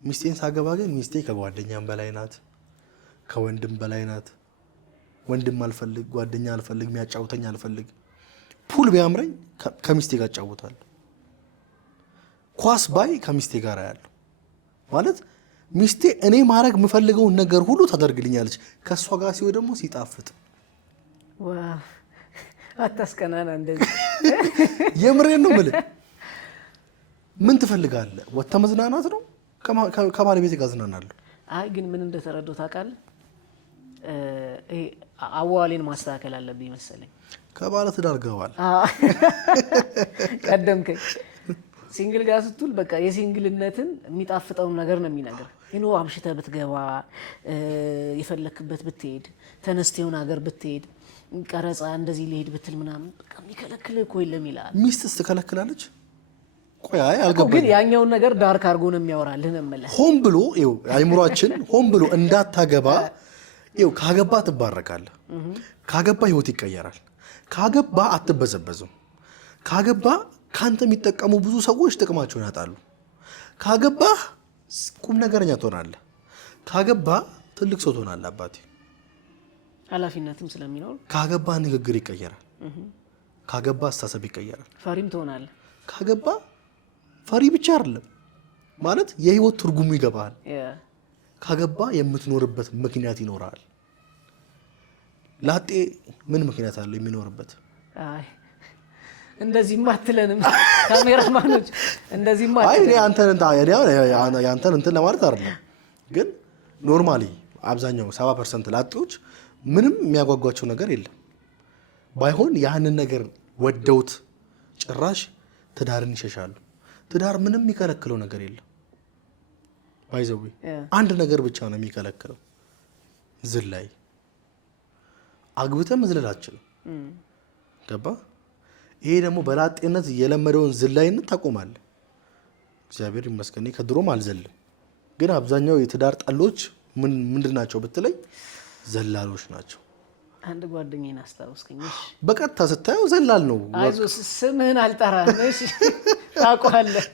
ሚስቴን ሳገባ ግን ሚስቴ ከጓደኛም በላይ ናት፣ ከወንድም በላይ ናት። ወንድም አልፈልግ፣ ጓደኛ አልፈልግ፣ የሚያጫውተኝ አልፈልግ። ፑል ቢያምረኝ ከሚስቴ ጋር እጫወታለሁ። ኳስ ባይ ከሚስቴ ጋር ያለው ማለት ሚስቴ እኔ ማድረግ የምፈልገውን ነገር ሁሉ ታደርግልኛለች። ከእሷ ጋር ሲሆን ደግሞ ሲጣፍጥ አታስቀናና እንደዚህ የምሬን ነው የምልህ። ምን ትፈልጋለህ? ወጥተህ መዝናናት ነው። ከባለቤቴ ጋር እዝናናለሁ። አይ ግን ምን እንደተረዳሁ ታውቃለህ? አዋዋሌን ማስተካከል አለብኝ መሰለኝ። ከባለ ትዳር ገባል ቀደምከኝ። ሲንግል ጋር ስትውል በቃ የሲንግልነትን የሚጣፍጠውን ነገር ነው የሚነግር። ይኖ አምሽተህ ብትገባ የፈለክበት ብትሄድ ተነስተ የሆነ ሀገር ብትሄድ ቀረጻ እንደዚህ ሊሄድ ብትል ምናምን በቃ የሚከለክልህ እኮ የለም ይላል። ሚስትስ ትከለክላለች? ቆይ አይ አልገባኝም። ግን ያኛውን ነገር ዳርክ አድርጎ ነው የሚያወራልህ ነው የምልህ። ሆን ብሎ ይኸው አይምሯችን ሆን ብሎ እንዳታገባ ይኸው ካገባ ትባረካለህ። ካገባ ህይወት ይቀየራል። ካገባ አትበዘበዝም። ካገባ ካንተ የሚጠቀሙ ብዙ ሰዎች ጥቅማቸውን ያጣሉ። ካገባ ቁም ነገረኛ ትሆናለህ። ካገባ ትልቅ ሰው ትሆናለህ። አባቴ ኃላፊነትም ስለሚኖር ካገባ ንግግር ይቀየራል። ካገባ አስተሳሰብ ይቀየራል። ፈሪም ትሆናለህ። ካገባ ፈሪ ብቻ አይደለም ማለት የህይወት ትርጉሙ ይገባል። ካገባ የምትኖርበት ምክንያት ይኖራል። ላጤ ምን ምክንያት አለው የሚኖርበት? አይ እንደዚህማ አትለንም ካሜራማኖች፣ እንደዚህማ አትለንም። አይ አንተን እንትን ለማለት አይደለም፣ ግን ኖርማሊ አብዛኛው 70% ላጤዎች ምንም የሚያጓጓቸው ነገር የለም። ባይሆን ያንን ነገር ወደውት ጭራሽ ትዳርን ይሸሻሉ። ትዳር ምንም የሚከለክለው ነገር የለም። ባይዘዊ አንድ ነገር ብቻ ነው የሚከለክለው፣ ዝላይ። አግብተህ መዝለል አትችልም። ገባ? ይሄ ደግሞ በላጤነት የለመደውን ዝላይነት ታቆማለህ። እግዚአብሔር ይመስገን ከድሮም አልዘልም፣ ግን አብዛኛው የትዳር ጠሎች ምንድን ናቸው ብትለኝ ዘላሎች ናቸው። አንድ ጓደኛዬን አስታውስከኝ። በቀጥታ ስታየው ዘላል ነው። አይዞህ ስምህን አልጠራም ታውቀዋለህ።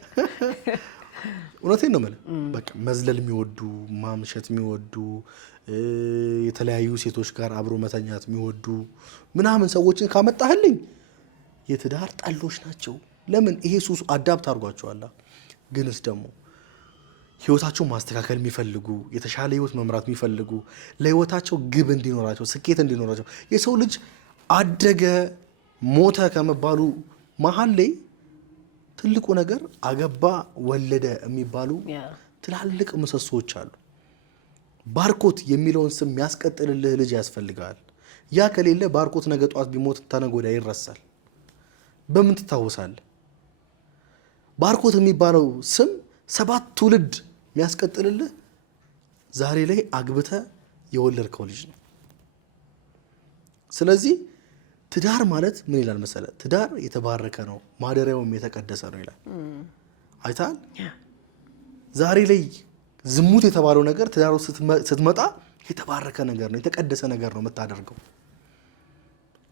እውነቴን ነው የምልህ። በቃ መዝለል የሚወዱ ማምሸት የሚወዱ የተለያዩ ሴቶች ጋር አብሮ መተኛት የሚወዱ ምናምን ሰዎችን ካመጣህልኝ የትዳር ጠሎች ናቸው። ለምን? ይሄ ሱሱ አዳፕት አድርጓቸዋል። ግንስ ደግሞ ህይወታቸውን ማስተካከል የሚፈልጉ የተሻለ ህይወት መምራት የሚፈልጉ ለህይወታቸው ግብ እንዲኖራቸው ስኬት እንዲኖራቸው የሰው ልጅ አደገ ሞተ ከመባሉ መሀል ላይ ትልቁ ነገር አገባ ወለደ የሚባሉ ትላልቅ ምሰሶዎች አሉ። ባርኮት የሚለውን ስም የሚያስቀጥልልህ ልጅ ያስፈልጋል። ያ ከሌለ ባርኮት ነገ ጧት ቢሞት ተነገ ወዲያ ይረሳል። በምን ትታወሳለህ? ባርኮት የሚባለው ስም 7 ትውልድ የሚያስቀጥልልህ ዛሬ ላይ አግብተህ የወለድከው ልጅ ነው። ስለዚህ ትዳር ማለት ምን ይላል መሰለህ? ትዳር የተባረከ ነው ማደሪያውም የተቀደሰ ነው ይላል። አይተሃል? ዛሬ ላይ ዝሙት የተባለው ነገር ትዳር ውስጥ ስትመጣ የተባረከ ነገር ነው የተቀደሰ ነገር ነው የምታደርገው።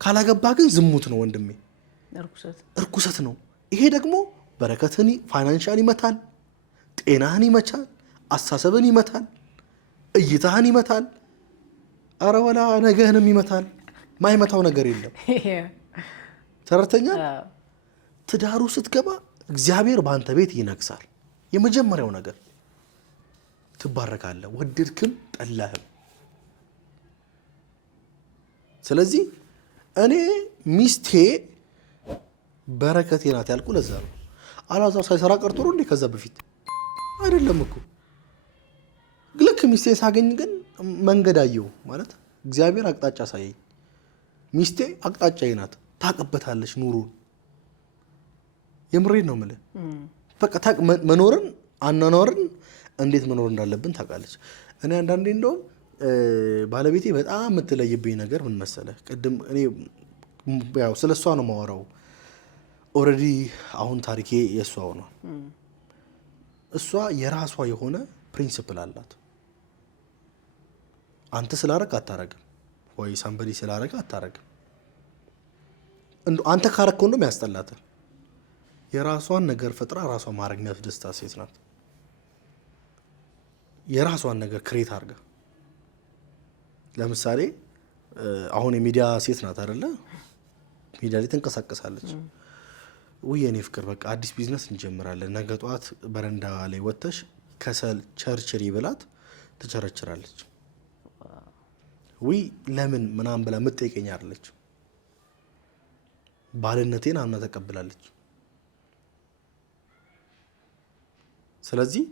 ካላገባ ግን ዝሙት ነው ወንድሜ፣ እርኩሰት ነው። ይሄ ደግሞ በረከትን ፋይናንሻል ይመታል፣ ጤናህን ይመታል፣ አስተሳሰብን ይመታል፣ እይታህን ይመታል። ኧረ ወላ ነገህንም ይመታል። ማይመታው ነገር የለም። ተረተኛ ትዳሩ ስትገባ እግዚአብሔር በአንተ ቤት ይነግሳል። የመጀመሪያው ነገር ትባረካለህ፣ ወደድክም ጠላህም። ስለዚህ እኔ ሚስቴ በረከቴ ናት ያልኩ ለዛ ነው። አላዛር ሳይሰራ ቀርቶ ነው እንዴ? ከዛ በፊት አይደለም እኮ። ልክ ሚስቴን ሳገኝ ግን መንገድ አየሁ ማለት እግዚአብሔር አቅጣጫ ሳየኝ። ሚስቴ አቅጣጫዬ ናት፣ ታቀበታለች ኑሮን። የምሬን ነው የምልህ። በቃ መኖርን አኗኗርን እንዴት መኖር እንዳለብን ታውቃለች። እኔ አንዳንዴ እንደውም ባለቤቴ በጣም የምትለይብኝ ነገር ምን መሰለህ? ቅድም እኔ ያው ስለ እሷ ነው የማወራው። ኦልሬዲ አሁን ታሪኬ የእሷ ሆኗል። እሷ የራሷ የሆነ ፕሪንሲፕል አላት። አንተ ስላረግ አታረግም ወይ ሳምበዲ ስላረግ አታረግም። አንተ ካረግከው እንደውም ያስጠላታል። የራሷን ነገር ፈጥራ ራሷን ማድረግ የሚያስደስታት ሴት ናት። የራሷን ነገር ክሬት አድርጋ ለምሳሌ አሁን የሚዲያ ሴት ናት አይደለ? ሚዲያ ላይ ትንቀሳቀሳለች። ውይ የኔ ፍቅር በቃ አዲስ ቢዝነስ እንጀምራለን፣ ነገ ጠዋት በረንዳ ላይ ወጥተሽ ከሰል ቸርችሪ ብላት ትቸረችራለች። ውይ ለምን ምናምን ብላ የምትጠይቀኝ አይደለች። ባልነቴን አምና ተቀብላለች። ስለዚህ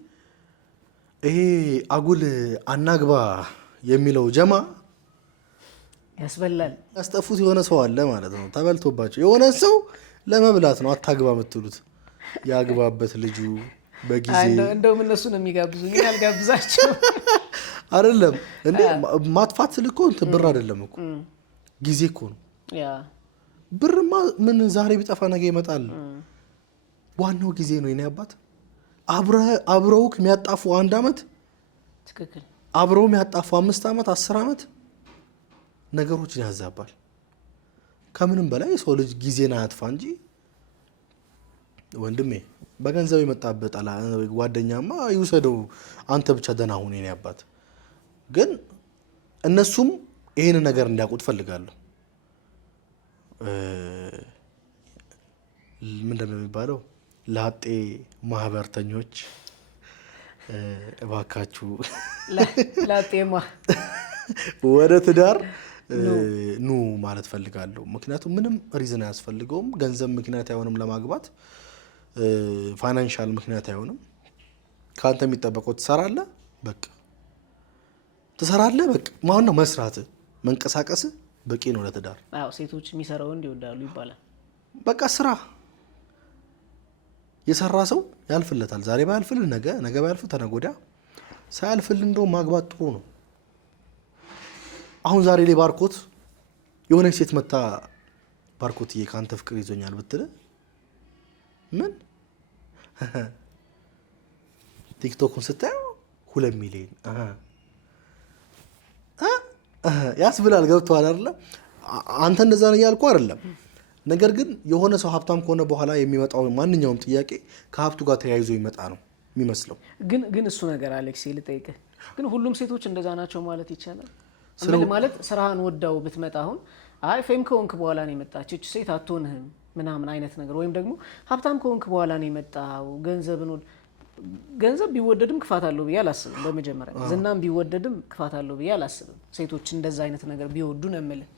ይሄ አጉል አናግባ የሚለው ጀማ ያስበላል። ያስጠፉት የሆነ ሰው አለ ማለት ነው። ተበልቶባቸው የሆነ ሰው ለመብላት ነው አታግባ የምትሉት። ያግባበት ልጁ በጊዜ እንደውም እነሱ ነው የሚጋብዙኝ፣ ያልጋብዛቸው አይደለም እንዴ። ማጥፋት ልኮ እንትን ብር አይደለም እኮ ጊዜ እኮ ነው። ብርማ ምን ዛሬ ቢጠፋ ነገ ይመጣል። ዋናው ጊዜ ነው። የኔ አባት አብረው የሚያጣፉ 1 አመት ትክክል፣ አብረው የሚያጣፉ 5 አመት 10 አመት ነገሮችን ያዛባል። ከምንም በላይ የሰው ልጅ ጊዜን አያጥፋ እንጂ ወንድሜ በገንዘብ የመጣበት ጓደኛማ ይውሰደው፣ አንተ ብቻ ደህና ሁን። የኔ አባት ግን እነሱም ይሄን ነገር እንዲያውቁት ፈልጋለሁ። ምንድን ነው የሚባለው? ላጤ ማህበርተኞች እባካችሁ ላጤማ ወደ ትዳር ኑ ማለት ፈልጋለሁ። ምክንያቱም ምንም ሪዝን አያስፈልገውም። ገንዘብ ምክንያት አይሆንም ለማግባት፣ ፋይናንሻል ምክንያት አይሆንም። ከአንተ የሚጠበቀው ትሰራለህ፣ በቃ ትሰራለህ፣ በቃ ማን ነው መስራት፣ መንቀሳቀስ በቂ ነው ለትዳር። አዎ ሴቶች የሚሰራው እንዲወዳሉ ይባላል። በቃ ስራ። የሰራ ሰው ያልፍለታል። ዛሬ ባያልፍልህ ነገ ባያልፍልህ ተነገ ወዲያ ሳያልፍልህ እንደው ማግባት ጥሩ ነው። አሁን ዛሬ ላይ ባርኮት የሆነች ሴት መታ ባርኮትዬ ከአንተ ፍቅር ይዞኛል ብትል ምን ቲክቶኩን ስታየው 2 ሚሊዮን ያስብላል። ገብቶሃል አይደለ? አንተ እንደዛ ነው እያልኩ አይደለም። ነገር ግን የሆነ ሰው ሀብታም ከሆነ በኋላ የሚመጣው ማንኛውም ጥያቄ ከሀብቱ ጋር ተያይዞ ይመጣ ነው የሚመስለው። ግን እሱ ነገር አሌክስ ልጠይቅህ፣ ግን ሁሉም ሴቶች እንደዛ ናቸው ማለት ይቻላል? ማለት ስራህን ወዳው ብትመጣ አሁን አይ ፌም ከሆንክ በኋላ ነው የመጣችው ሴት አትሆንህም ምናምን አይነት ነገር፣ ወይም ደግሞ ሀብታም ከሆንክ በኋላ ነው የመጣው ገንዘብ ቢወደድም ክፋት አለው ብዬ አላስብም። በመጀመሪያ ዝናም ቢወደድም ክፋት አለው ብዬ አላስብም። ሴቶች እንደዛ አይነት ነገር ቢወዱ ነው የምልህ።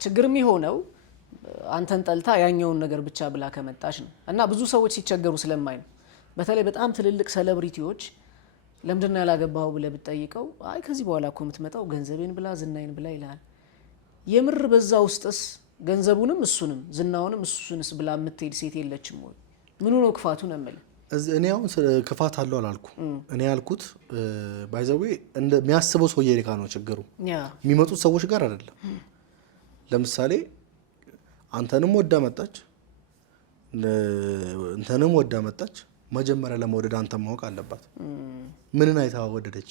ችግር የሚሆነው አንተን ጠልታ ያኛውን ነገር ብቻ ብላ ከመጣች ነው። እና ብዙ ሰዎች ሲቸገሩ ስለማይ ነው። በተለይ በጣም ትልልቅ ሴሌብሪቲዎች ለምንድን ነው ያላገባው ብለህ ብትጠይቀው አይ ከዚህ በኋላ እኮ የምትመጣው ገንዘቤን ብላ ዝናዬን ብላ ይልሃል። የምር በዛ ውስጥስ ገንዘቡንም እሱንም ዝናውንም እሱንስ ብላ የምትሄድ ሴት የለችም ወይ? ምኑ ነው ክፋቱ ነው የምልህ። እኔ አሁን ክፋት አለው አላልኩ። እኔ ያልኩት ባይዘዌ እንደሚያስበው ሰውዬ ጋር ነው ችግሩ፣ የሚመጡት ሰዎች ጋር አይደለም። ለምሳሌ አንተንም ወዳ መጣች እንተንም ወዳ መጣች። መጀመሪያ ለመውደድ አንተ ማወቅ አለባት። ምንን አይታ ወደደች?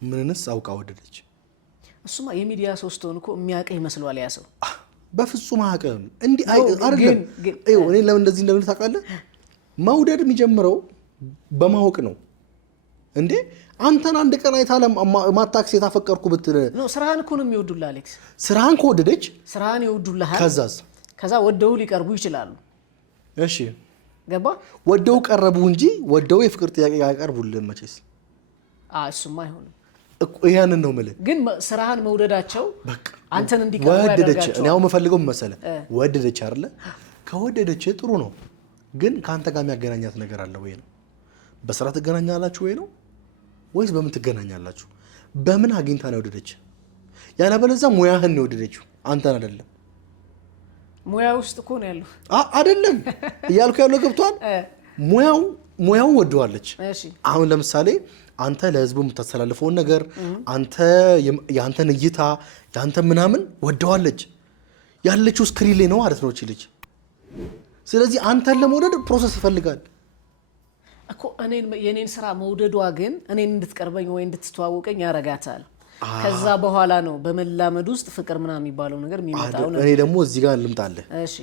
ምንንስ አውቃ ወደደች? እሱማ የሚዲያ ሰው ስትሆን እኮ የሚያውቅህ ይመስሏል ያ ሰው። በፍጹም አያውቅም። እንዲህ አይደለም። እኔ ለምን እንደዚህ እንደምን ታውቃለህ? መውደድ የሚጀምረው በማወቅ ነው እንዴ። አንተን አንድ ቀን አይታ ማታክስ የታፈቀርኩ ብትል ነው ስራህን እኮ ነው የሚወዱልህ አሌክስ። ስራህን ከወደደች ስራህን ይወዱልሃል። ከዛ ወደው ሊቀርቡ ይችላሉ። እሺ ገባ? ወደው ቀረቡ እንጂ ወደው የፍቅር ጥያቄ ያቀርቡልህ መቼስ። እሱማ አይሆንም እኮ ያንን ነው የምልህ። ግን ስራህን መውደዳቸው አንተን እንዲቀርቡ ወደደች። ያደርጋቸው። እኔ አሁን የምፈልገው መሰለህ ወደደች አይደለ? ከወደደች ጥሩ ነው። ግን ከአንተ ጋር የሚያገናኛት ነገር አለ ወይ ነው? በስራ ትገናኛላችሁ ወይ ነው? ወይስ በምን ትገናኛላችሁ? በምን አግኝታ ነው የወደደች? ያለበለዚያ ሙያህን ነው የወደደችው፣ አንተን አይደለም። ሙያ ውስጥ እኮ ነው ያለው አይደለም እያልኩ ያለው ገብቷል። ሙያውን ወደዋለች። አሁን ለምሳሌ አንተ ለህዝቡ የምታስተላልፈውን ነገር አንተ የአንተን እይታ የአንተ ምናምን ወደዋለች። ያለችው ስክሪን ላይ ነው ማለት ነው እቺ ልጅ። ስለዚህ አንተን ለመውደድ ፕሮሰስ ይፈልጋል እኮ። የኔን ስራ መውደዷ ግን እኔን እንድትቀርበኝ ወይ እንድትተዋወቀኝ ያረጋታል። ከዛ በኋላ ነው በመላመድ ውስጥ ፍቅር ምናምን የሚባለው ነገር የሚመጣው ነው። እኔ ደግሞ እዚህ ጋር ልምጣልህ። እሺ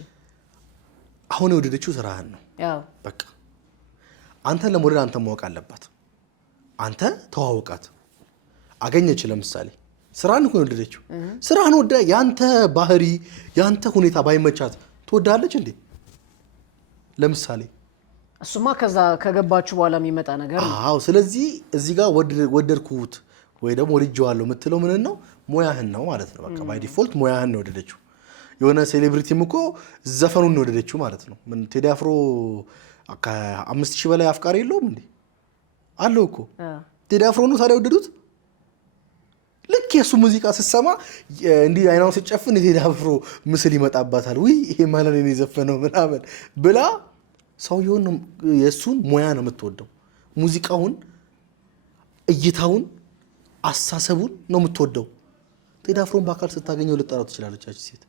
አሁን የወደደችው ስራህን ነው። ያው በቃ አንተን ለመውደድ አንተ ማወቅ አለባት። አንተ ተዋወቃት፣ አገኘች። ለምሳሌ ስራን እኮ ወደደችው። ስራን ወደ ያንተ ባህሪ ያንተ ሁኔታ ባይመቻት ትወዳለች እንዴ? ለምሳሌ እሱማ ከዛ ከገባችሁ በኋላ የሚመጣ ነገር ነው። አዎ። ስለዚህ እዚህ ጋር ወደድኩት ወይ ደግሞ ወድጄዋለሁ የምትለው ምን ነው? ሙያህን ነው ማለት ነው። በቃ ባይ ዲፎልት ሙያህን ነው ወደደችው። የሆነ ሴሌብሪቲም እኮ ዘፈኑን ነው ወደደችው ማለት ነው። ምን ቴዲ አፍሮ ከ5000 በላይ አፍቃሪ የለውም እንዴ? አለው እኮ ቴዲ አፍሮ ነው ታዲያ ወደዱት። ልክ የሱ ሙዚቃ ስትሰማ እንዲህ አይናው ስትጨፍን የቴዲ አፍሮ ምስል ይመጣባታል። ውይ ይሄ ማለት ነው የዘፈነው ምናምን ብላ ሰውየውን የሱን ሙያ ነው የምትወደው። ሙዚቃውን፣ እይታውን፣ አሳሰቡን ነው የምትወደው። ቴዲ አፍሮን በአካል ስታገኘው ልጠራው ትችላለች ያቺ ሴት።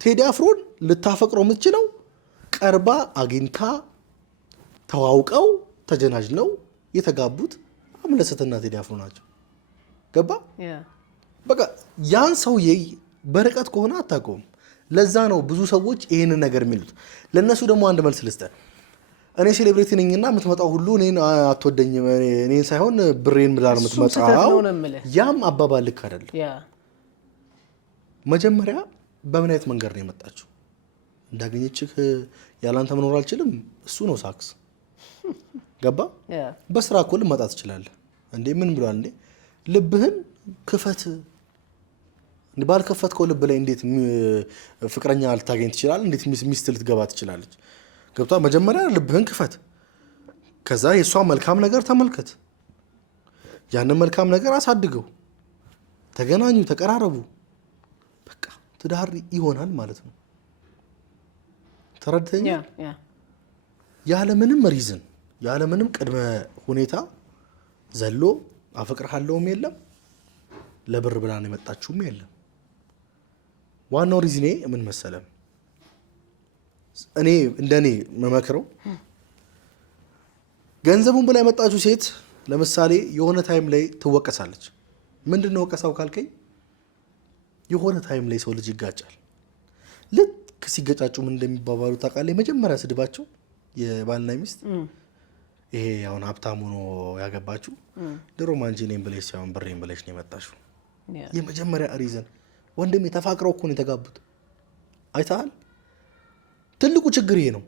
ቴዲ አፍሮን ልታፈቅረው የምትችለው ቀርባ አግኝታ ተዋውቀው ተጀናጅነው የተጋቡት አምለሰትና ቴዲ አፍሮ ናቸው። ገባ? በቃ ያን ሰውዬ በርቀት ከሆነ አታውቀውም። ለዛ ነው ብዙ ሰዎች ይሄንን ነገር የሚሉት። ለነሱ ደግሞ አንድ መልስ ልስጥህ። እኔ ሴሌብሪቲ ነኝና የምትመጣው ሁሉ እኔን አትወደኝም፣ እኔን ሳይሆን ብሬን ብላ ነው የምትመጣው። ያም አባባል ልክ አይደለም። መጀመሪያ በምን አይነት መንገድ ነው የመጣችው? እንዳገኘችህ ያላንተ መኖር አልችልም፣ እሱ ነው ሳክስ። ገባ? በስራ እኮ ልመጣ ትችላለህ እንዴ? ምን ብሏል እንዴ? ልብህን ክፈት። ባልከፈትከው ልብ ላይ እንዴት ፍቅረኛ ልታገኝ ትችላለህ? እንዴት ሚስት ልትገባ ትችላለች? ገብቷ? መጀመሪያ ልብህን ክፈት። ከዛ የእሷ መልካም ነገር ተመልከት። ያንን መልካም ነገር አሳድገው። ተገናኙ፣ ተቀራረቡ። በቃ ትዳር ይሆናል ማለት ነው። ተረድተኛ? ያለምንም ሪዝን ያለምንም ቅድመ ሁኔታ ዘሎ አፈቅርሃለሁም የለም ለብር ብላን የመጣችሁም የለም። ዋናው ሪዝኔ ምን መሰለም? እኔ እንደኔ መመክረው ገንዘቡን ብላ የመጣችው ሴት ለምሳሌ የሆነ ታይም ላይ ትወቀሳለች። ምንድነው ወቀሳው ካልከኝ፣ የሆነ ታይም ላይ ሰው ልጅ ይጋጫል። ልክ ሲገጫጩ ምን እንደሚባባሉ ታውቃለህ? የመጀመሪያ ስድባቸው የባልና ሚስት ይሄ አሁን ሀብታም ሆኖ ያገባችሁ ድሮ ማንጂ ነኝ ብለሽ ሳይሆን ብሬን ብለሽ ነው የመጣሽው። የመጀመሪያ ሪዝን ወንድሜ ተፋቅረው እኮ ነው የተጋቡት። አይተሃል? ትልቁ ችግር ይሄ ነው።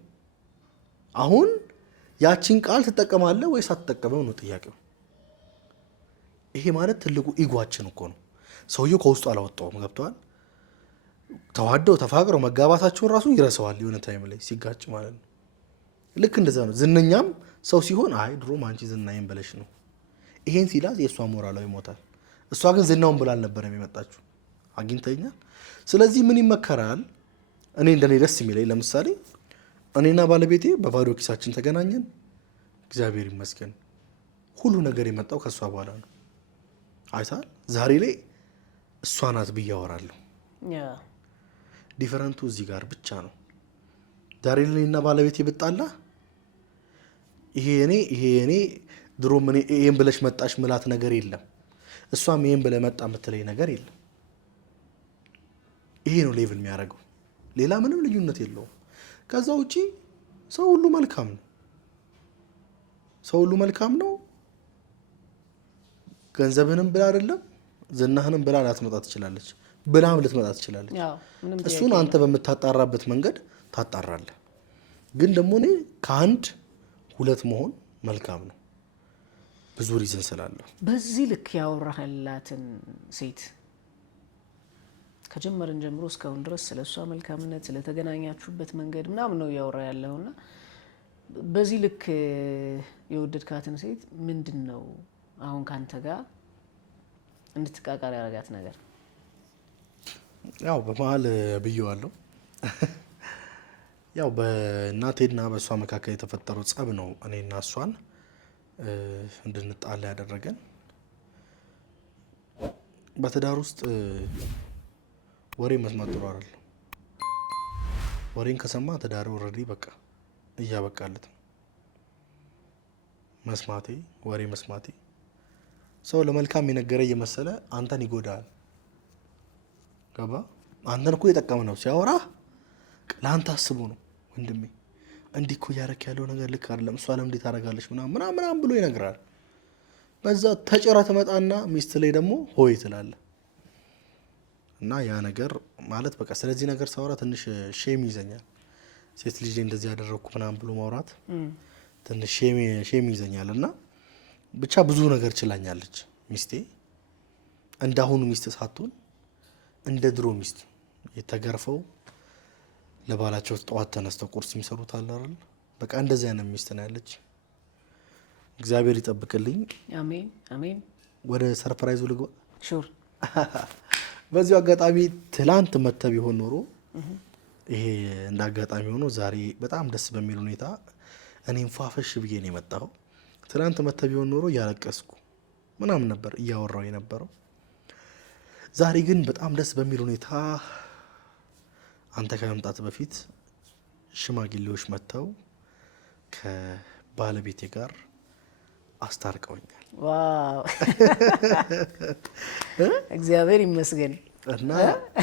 አሁን ያቺን ቃል ትጠቀማለህ ወይስ አትጠቀመው ነው ጥያቄው። ይሄ ማለት ትልቁ ኢጓችን እኮ ነው። ሰውየው ከውስጡ አላወጣውም። ገብተዋል? ተዋደው ተፋቅረው መጋባታቸውን ራሱ ይረሳዋል የሆነ ታይም ላይ ሲጋጭ ማለት ነው። ልክ እንደዛ ነው። ዝነኛም ሰው ሲሆን አይ ድሮ አንቺ ዝናዬን ብለሽ ነው ይሄን ሲላዝ የእሷ ሞራላዊ ይሞታል። እሷ ግን ዝናውን ብላ አልነበረም የመጣችው፣ አግኝተኛል። ስለዚህ ምን ይመከራል? እኔ እንደኔ ደስ የሚለኝ ለምሳሌ እኔና ባለቤቴ በባዶ ኪሳችን ተገናኘን። እግዚአብሔር ይመስገን ሁሉ ነገር የመጣው ከእሷ በኋላ ነው። አይታል? ዛሬ ላይ እሷ ናት ብዬ አወራለሁ። ዲፈረንቱ እዚህ ጋር ብቻ ነው። ዛሬ ላይ እና ባለቤቴ ብጣላ ይሄ እኔ ድሮ ምን ይሄን ብለሽ መጣሽ ምላት ነገር የለም። እሷም ይሄን ብለ መጣ የምትለኝ ነገር የለም። ይሄ ነው ሌቭል የሚያደርገው። ሌላ ምንም ልዩነት የለውም። ከዛ ውጪ ሰው ሁሉ መልካም ነው። ሰው ሁሉ መልካም ነው። ገንዘብህንም ብላ አይደለም ዝናህንም ብላ ላትመጣ ትችላለች። ብላም ልትመጣ ትችላለች። እሱን አንተ በምታጣራበት መንገድ ታጣራለህ። ግን ደግሞ እኔ ከአንድ ሁለት መሆን መልካም ነው፣ ብዙ ሪዝን ስላለው። በዚህ ልክ ያወራህላትን ሴት ከጀመርን ጀምሮ እስካሁን ድረስ ስለ እሷ መልካምነት ስለተገናኛችሁበት መንገድ ምናምን ነው እያወራ ያለውና በዚህ ልክ የወደድካትን ሴት ምንድን ነው አሁን ካንተ ጋር እንድትቃቃር ያደረጋት ነገር? ያው በመሀል ብየዋለሁ። ያው በእናቴና በእሷ መካከል የተፈጠረው ጸብ ነው እኔና እሷን እንድንጣላ ያደረገን። በትዳር ውስጥ ወሬ መስማት ጥሩ አይደለም። ወሬን ከሰማ ትዳር ኦልሬዲ በቃ እያበቃለት ነው። ወሬ መስማቴ ሰው ለመልካም የነገረ እየመሰለ አንተን ይጎዳል። ገባ? አንተን እኮ የጠቀመ ነው ሲያወራ ለአንተ አስቦ ነው። ወንድሜ እንዲህ እኮ እያደረክ ያለው ነገር ልክ አይደለም፣ እሷ ለምን እንዴት ታደርጋለች ምናምን ብሎ ይነግራል። በዛ ተጨራ ትመጣና ሚስት ላይ ደግሞ ሆይ ትላለህ። እና ያ ነገር ማለት በቃ ስለዚህ ነገር ሳወራ ትንሽ ሼም ይዘኛል። ሴት ልጅ እንደዚህ ያደረኩ ምናምን ብሎ ማውራት ትንሽ ሼም ይዘኛል። እና ብቻ ብዙ ነገር ችላኛለች ሚስቴ። እንዳሁኑ ሚስት ሳትሆን እንደ ድሮ ሚስት የተገርፈው ለባላቸው ጠዋት ተነስተው ቁርስ የሚሰሩት አለ አይደል? በቃ እንደዚህ አይነት ሚስት ነው ያለች። እግዚአብሔር ይጠብቅልኝ። አሜን አሜን። ወደ ሰርፕራይዙ ልግባ። ሹር። በዚሁ አጋጣሚ ትላንት መተህ ቢሆን ኖሮ ይሄ እንደ አጋጣሚ ሆኖ ዛሬ በጣም ደስ በሚል ሁኔታ እኔም ፏፈሽ ብዬ ነው የመጣው። ትላንት መተህ ቢሆን ኖሮ እያለቀስኩ ምናምን ነበር እያወራው የነበረው። ዛሬ ግን በጣም ደስ በሚል ሁኔታ አንተ ከመምጣት በፊት ሽማግሌዎች መጥተው ከባለቤቴ ጋር አስታርቀውኛል። ዋው እግዚአብሔር ይመስገን። እና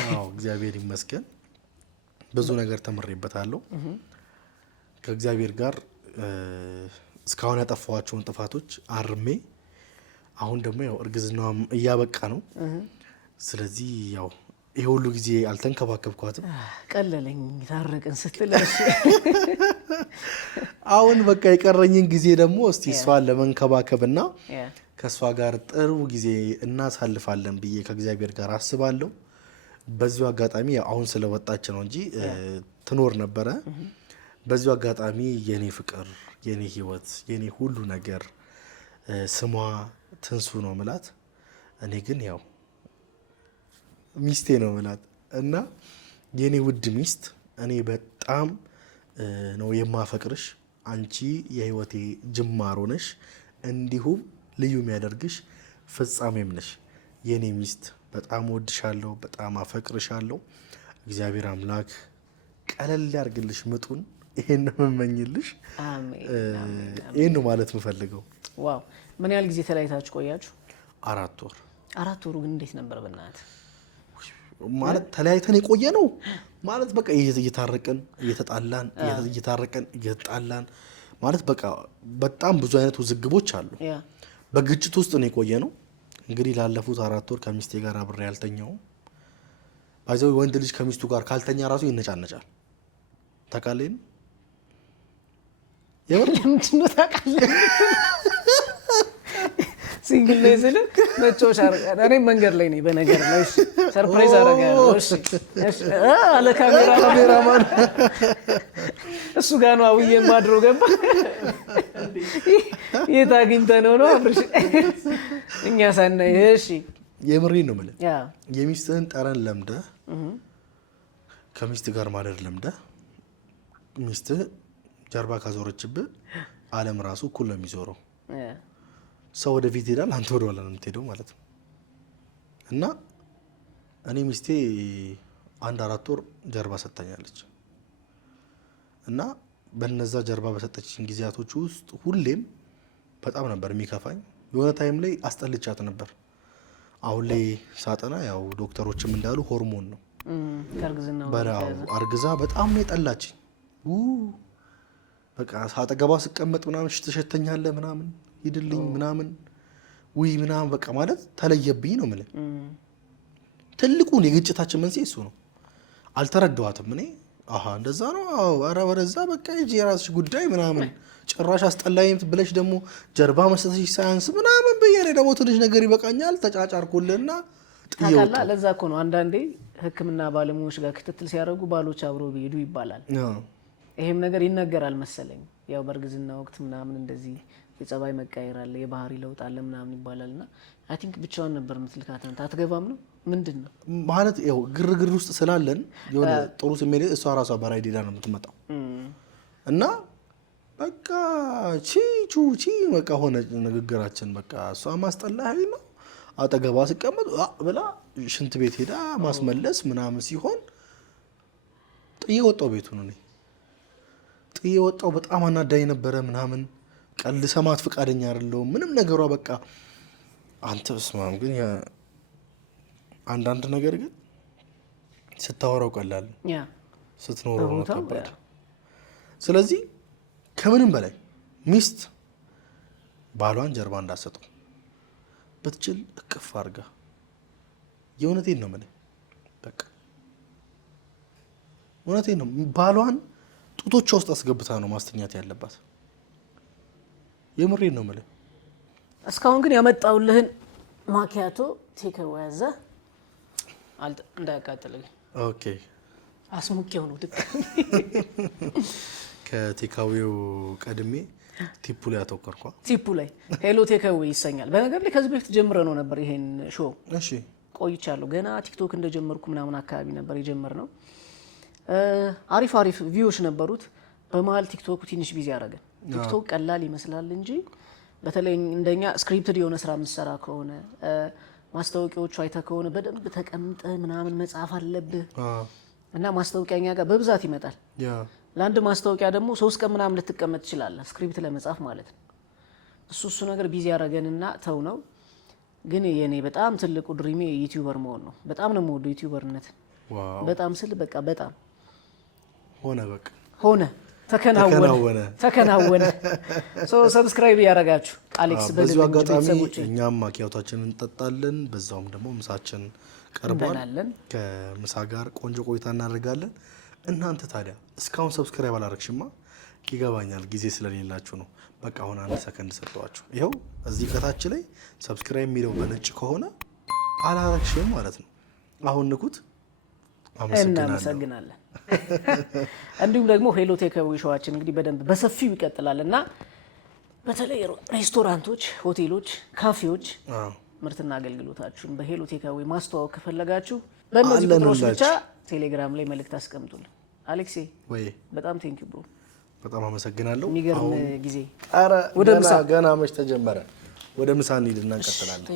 አዎ እግዚአብሔር ይመስገን ብዙ ነገር ተምሬበታለሁ። ከእግዚአብሔር ጋር እስካሁን ያጠፋኋቸውን ጥፋቶች አርሜ አሁን ደግሞ ያው እርግዝናዋም እያበቃ ነው። ስለዚህ ያው ይሄ ሁሉ ጊዜ አልተንከባከብኳትም። ቀለለኝ ታረቅን ስትል አሁን በቃ የቀረኝን ጊዜ ደግሞ እስቲ እሷን ለመንከባከብና ከእሷ ጋር ጥሩ ጊዜ እናሳልፋለን ብዬ ከእግዚአብሔር ጋር አስባለሁ። በዚሁ አጋጣሚ አሁን ስለወጣች ነው እንጂ ትኖር ነበረ። በዚሁ አጋጣሚ የኔ ፍቅር፣ የኔ ህይወት፣ የኔ ሁሉ ነገር ስሟ ትንሱ ነው ምላት። እኔ ግን ያው ሚስቴ ነው ምላት እና የኔ ውድ ሚስት እኔ በጣም ነው የማፈቅርሽ። አንቺ የህይወቴ ጅማሮ ነሽ፣ እንዲሁም ልዩ የሚያደርግሽ ፍጻሜም ነሽ። የኔ ሚስት በጣም ወድሻለሁ፣ በጣም አፈቅርሻለሁ። እግዚአብሔር አምላክ ቀለል ያርግልሽ ምጡን። ይሄን ነው የምመኝልሽ። ይሄን ነው ማለት የምፈልገው። ዋው! ምን ያህል ጊዜ ተለያይታችሁ ቆያችሁ? 4 ወር። 4 ወሩ ግን እንዴት ነበር በእናትህ? ማለት ተለያይተን የቆየ ነው ማለት በቃ እየታረቀን እየተጣላን እየታረቀን እየተጣላን ማለት በቃ በጣም ብዙ አይነት ውዝግቦች አሉ። በግጭት ውስጥ ነው የቆየ ነው። እንግዲህ ላለፉት 4 ወር ከሚስቴ ጋር አብሬ ያልተኛው። ባይዘው ወንድ ልጅ ከሚስቱ ጋር ካልተኛ ራሱ ይነጫነጫል። ታውቃለህ? ለምንድን ነው ታውቃለህ? ሲንግል ላይ ስለ መጮሽ አረጋለሁ። እኔ መንገድ ላይ ነኝ በነገር ነው። እሺ ሰርፕራይዝ አረጋለሁ። እሺ እሺ አለ ካሜራማን እሱ ጋር ነው አውዬ ማድሮ ገባ። የት አግኝተህ ነው አብርሽ? እኛ ሳናይ። እሺ የምሬን ነው ማለት የሚስትህን ጠረን ለምደህ ከሚስት ጋር ማደር ለምደህ ሚስትህ ጀርባ ካዞረችብህ ዓለም ራሱ እኩል ነው የሚዞረው። ሰው ወደፊት ይሄዳል፣ አንተ ወደ ኋላ ነው የምትሄደው ማለት ነው። እና እኔ ሚስቴ 1-4 ወር ጀርባ ሰጥታኛለች። እና በነዛ ጀርባ በሰጠችኝ ጊዜያቶች ውስጥ ሁሌም በጣም ነበር የሚከፋኝ። የሆነ ታይም ላይ አስጠልቻት ነበር። አሁን ላይ ሳጠና ያው ዶክተሮችም እንዳሉ ሆርሞን ነው። አርግዛ በጣም ነው የጠላችኝ። በቃ ሳጠገባ ስቀመጥ ምናምን ትሸተኛለህ ምናምን ሂድልኝ ምናምን ውይ ምናምን በቃ ማለት ተለየብኝ ነው የምልህ። ትልቁን የግጭታችን መንስኤ እሱ ነው። አልተረዳኋትም እኔ። እንደዛ ነው። ኧረ ወደዛ በቃ ሂጂ የራስሽ ጉዳይ ምናምን። ጭራሽ አስጠላኝ ብለሽ ደግሞ ጀርባ መስጠትሽ ሳያንስ ምናምን ብዬ እኔ ደግሞ ትንሽ ነገር ይበቃኛል ተጫጫርኩልና ጥዬ ወጣሁ። ለዛ እኮ ነው አንዳንዴ ሕክምና ባለሙያዎች ጋር ክትትል ሲያደርጉ ባሎች አብረው ቢሄዱ ይባላል። ይሄም ነገር ይነገራል መሰለኝ። ያው በእርግዝና ወቅት ምናምን እንደዚህ የጸባይ መቃየር አለ፣ የባህሪ ለውጥ አለ ምናምን ይባላልና አይ ቲንክ ብቻዋን ነበር የምትልካት። አንተ አትገባም ነው ምንድን ነው ማለት? ያው ግርግር ውስጥ ስላለን የሆነ ጥሩ ስሜት እሷ ራሷ በራይድ ሄዳ ነው የምትመጣው እና በቃ ቺ በቃ ሆነ ንግግራችን። በቃ እሷ ማስጠላኸኝ ነው አጠገቧ ስቀመጥ ብላ ሽንት ቤት ሄዳ ማስመለስ ምናምን ሲሆን ጥዬ ወጣሁ። ቤቱን እኔ ጥዬ ወጣሁ። በጣም አናዳኝ ነበረ ምናምን። ቀልድ ሰማት ፍቃደኛ አይደለሁም ምንም ነገሯ። በቃ አንተ በስማም ግን አንዳንድ ነገር ግን ስታወራው ቀላል ስትኖረው ነው ከባድ። ስለዚህ ከምንም በላይ ሚስት ባሏን ጀርባ እንዳሰጠው ብትችል እቅፍ አድርጋ፣ የእውነቴን ነው የምልህ በቃ እውነቴን ነው። ባሏን ጡቶቿ ውስጥ አስገብታ ነው ማስተኛት ያለባት። የምሬን ነው የምልህ። እስካሁን ግን ያመጣውልህን ማኪያቶ ቴክአዌይ ያዘ እንዳያቃጥልልኝ። ኦኬ አስሙቄው ነው ድጋሚ ከቴክአዌው ቀድሜ ቲፑ ላይ አተኮርኳ። ቲፑ ላይ ሄሎ ቴክአዌይ ይሰኛል። በነገር ላይ ከዚህ በፊት ጀምረ ነው ነበር ይሄን ሾው። እሺ ቆይቻለሁ። ገና ቲክቶክ እንደጀመርኩ ምናምን አካባቢ ነበር የጀመርነው። አሪፍ አሪፍ ቪውዎች ነበሩት። በመሀል ቲክቶክ ትንሽ ቢዚ ያደረገን። ቲክቶክ ቀላል ይመስላል እንጂ በተለይ እንደኛ ስክሪፕትድ የሆነ ስራ የምትሰራ ከሆነ ማስታወቂያዎቹ አይተህ ከሆነ በደንብ ተቀምጠ ምናምን መጻፍ አለብህ እና ማስታወቂያኛ ጋር በብዛት ይመጣል። ለአንድ ማስታወቂያ ደግሞ 3 ቀን ምናምን ልትቀመጥ ትችላለህ ስክሪፕት ለመጻፍ ማለት ነው። እሱ ነገር ቢዚ ያደረገንና ተው ነው። ግን የኔ በጣም ትልቁ ድሪሜ ዩቲዩበር መሆን ነው። በጣም ነው የምወደው ዩቲዩበርነት። በጣም ስል በቃ በጣም ሆነ ተከናወነ። ሰብስክራይብ ያደረጋችሁ አሌክስ በዚህ አጋጣሚ እኛም ማኪያቶችን እንጠጣለን፣ በዛውም ደግሞ ምሳችን ቀርቧል። ከምሳ ጋር ቆንጆ ቆይታ እናደርጋለን። እናንተ ታዲያ እስካሁን ሰብስክራይብ አላረግሽማ? ይገባኛል ጊዜ ስለሌላችሁ ነው። በቃ አሁን 1 ሰከንድ ሰጠዋችሁ። ይኸው እዚህ ከታች ላይ ሰብስክራይብ የሚለው በነጭ ከሆነ አላረግሽም ማለት ነው። አሁን ንኩት። እናመሰግናለን። እንዲሁም ደግሞ ሄሎ ቴክአዌይ ሾዋችን እንግዲህ በደንብ በሰፊው ይቀጥላል እና በተለይ ሬስቶራንቶች፣ ሆቴሎች፣ ካፌዎች ምርትና አገልግሎታችሁን በሄሎ ቴክአዌይ ማስተዋወቅ ከፈለጋችሁ በእነዚህ ቁጥሮች ብቻ ቴሌግራም ላይ መልእክት አስቀምጡልን። አሌክሴ ወይ በጣም ቴንክ ዩ ብሮ፣ በጣም አመሰግናለሁ። የሚገርም ጊዜ። ወደ ምሳ ገና መች ተጀመረ። ወደ ምሳ እንሂድና እንቀጥላለን።